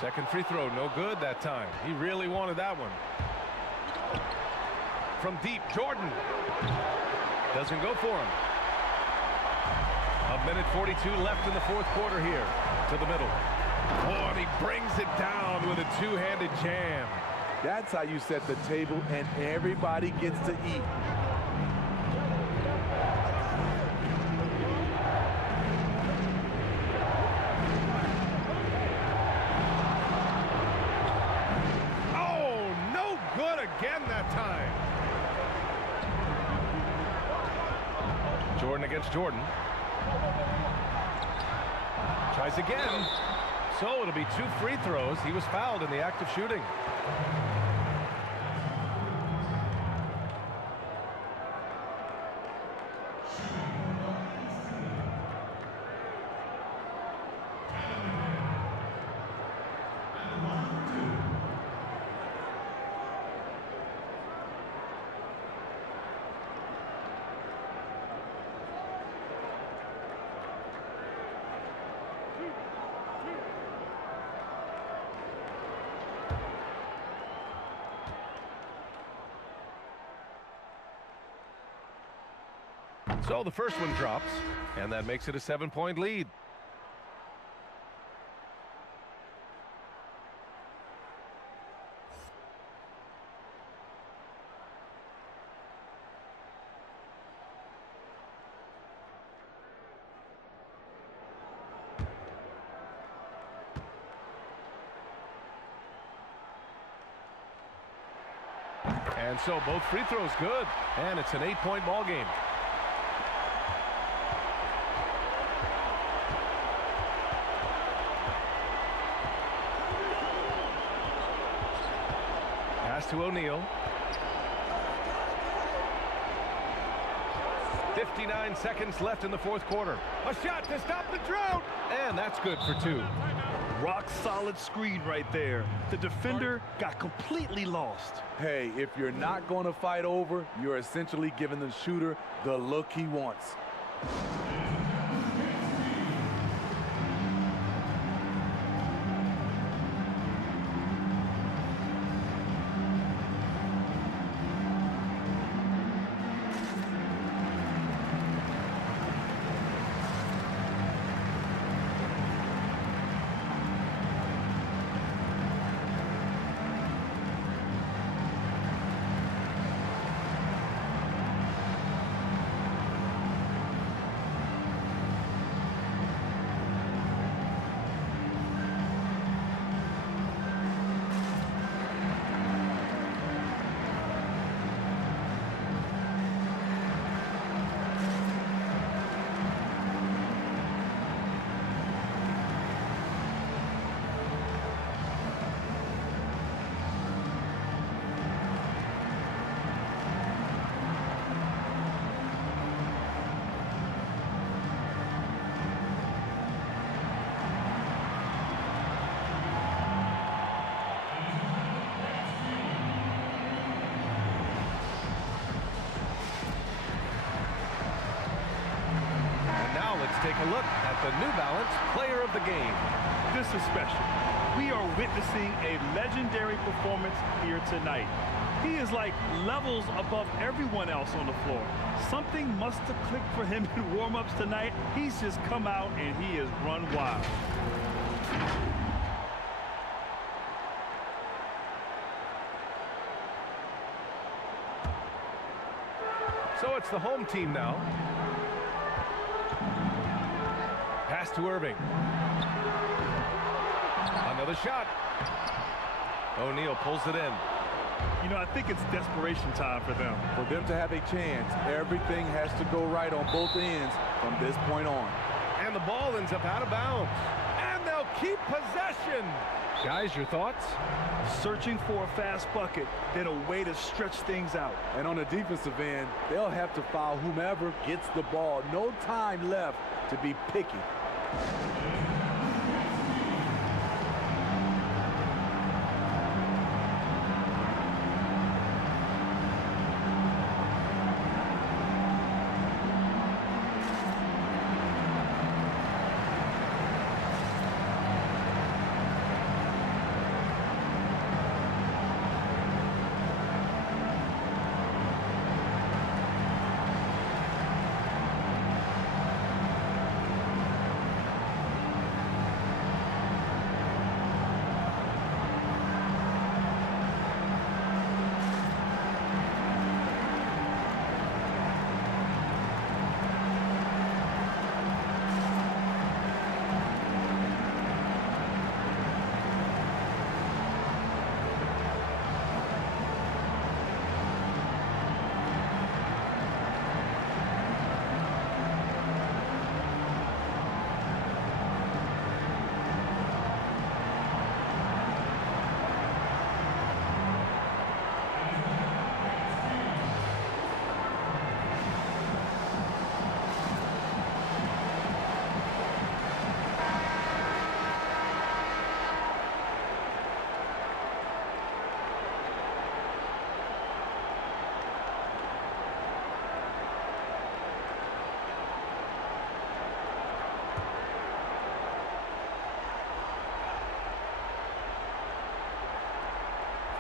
Second free throw, no good that time. He really wanted that one. From deep, Jordan. Doesn't go for him. 1:42 left in the fourth quarter here. To the middle. Oh, and he brings it down with a two-handed jam. That's how you set the table and everybody gets to eat. Oh, no good again that time. Jordan against Jordan. Tries again. So it'll be 2 free throws. He was fouled in the act of shooting. So the first one drops, and that makes it a 7-point lead. And so both free throws good, and it's an 8-point ball game. Pass to O'Neal. 59 seconds left in the fourth quarter. A shot to stop the drought, and that's good for 2. Rock solid screen right there. The defender got completely lost. Hey, if you're not going to fight over, you're essentially giving the shooter the look he wants. take a look at the New Balance Player of the Game. This is special. We are witnessing a legendary performance here tonight. He is like levels above everyone else on the floor. Something must have clicked for him in warm-ups tonight. He's just come out and he has run wild. So it's the home team now. Pass to Irving. Another shot. O'Neal pulls it in. You know, I think it's desperation time for them. For them to have a chance, everything has to go right on both ends from this point on. And the ball ends up out of bounds. And they'll keep possession. Guys, your thoughts? Searching for a fast bucket, then a way to stretch things out. And on the defensive end, they'll have to foul whomever gets the ball. No time left to be picky.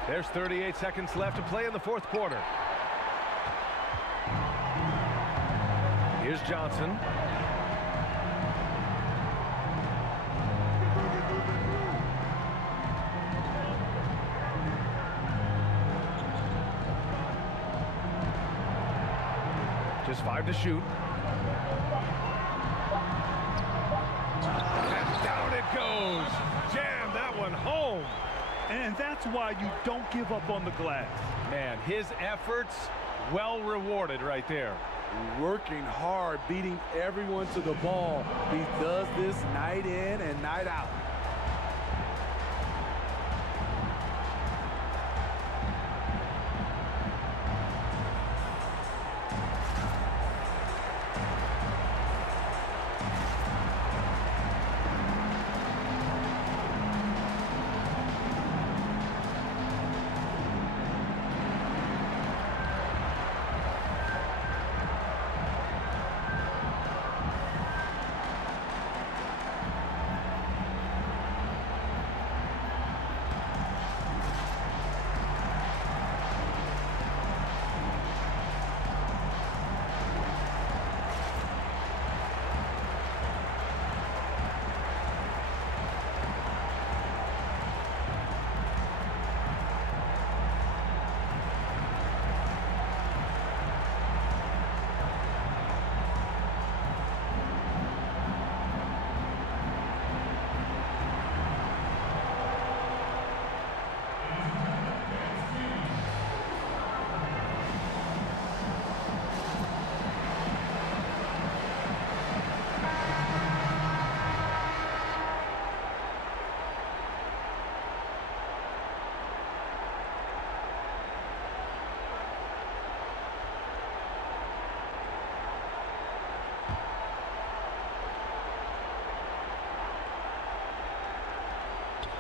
There's 38 seconds left to play in the fourth quarter. Here's Johnson. Just 5 to shoot. And down it goes. Jam that one home. And that's why you don't give up on the glass. Man, his efforts well rewarded right there. Working hard, beating everyone to the ball. He does this night in and night out.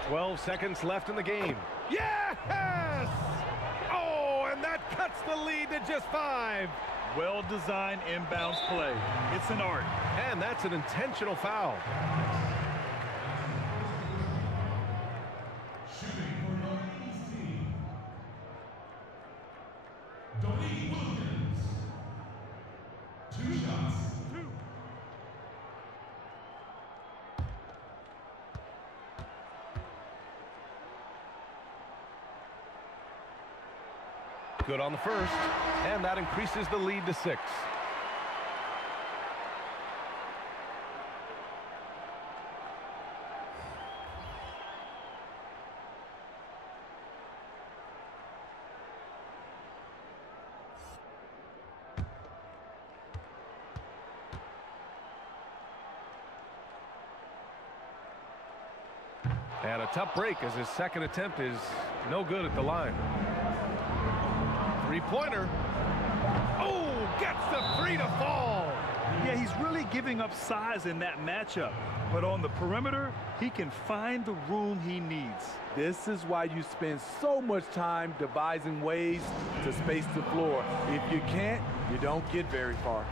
.12 seconds left in the game. Yes! Oh, and that cuts the lead to just 5. well-designed inbounds play. It's an art. And that's an intentional foul. Good on the first, and that increases the lead to 6. And a tough break as his second attempt is no good at the line. Three-pointer. Oh, gets the 3 to fall. Yeah, he's really giving up size in that matchup. But on the perimeter, he can find the room he needs. This is why you spend so much time devising ways to space the floor. If you can't, you don't get very far.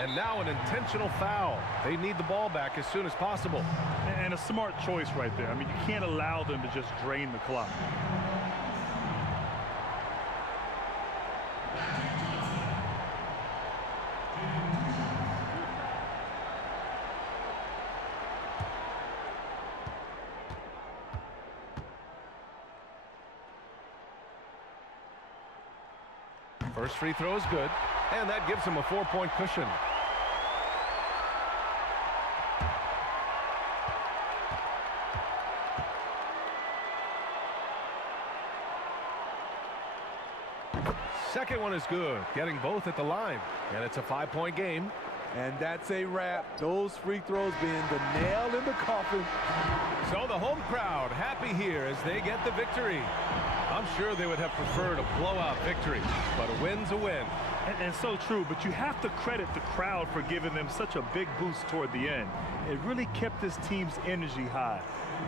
And now an intentional foul. They need the ball back as soon as possible. And a smart choice right there. I mean, you can't allow them to just drain the clock. First free throw is good, and that gives him a 4-point cushion. Second one is good, getting both at the line, and it's a 5-point game. And that's a wrap. Those free throws being the nail in the coffin. So the home crowd happy here as they get the victory. I'm sure they would have preferred a blowout victory, but a win's a win. And so true, but you have to credit the crowd for giving them such a big boost toward the end. It really kept this team's energy high.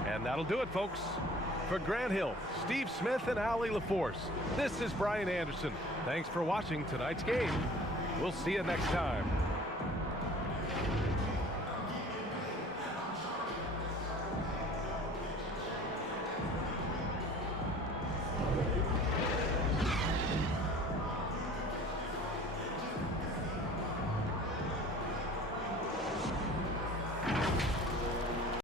And that'll do it, folks. For Grant Hill, Steve Smith, and Allie LaForce, this is Brian Anderson. Thanks for watching tonight's game. We'll see you next time.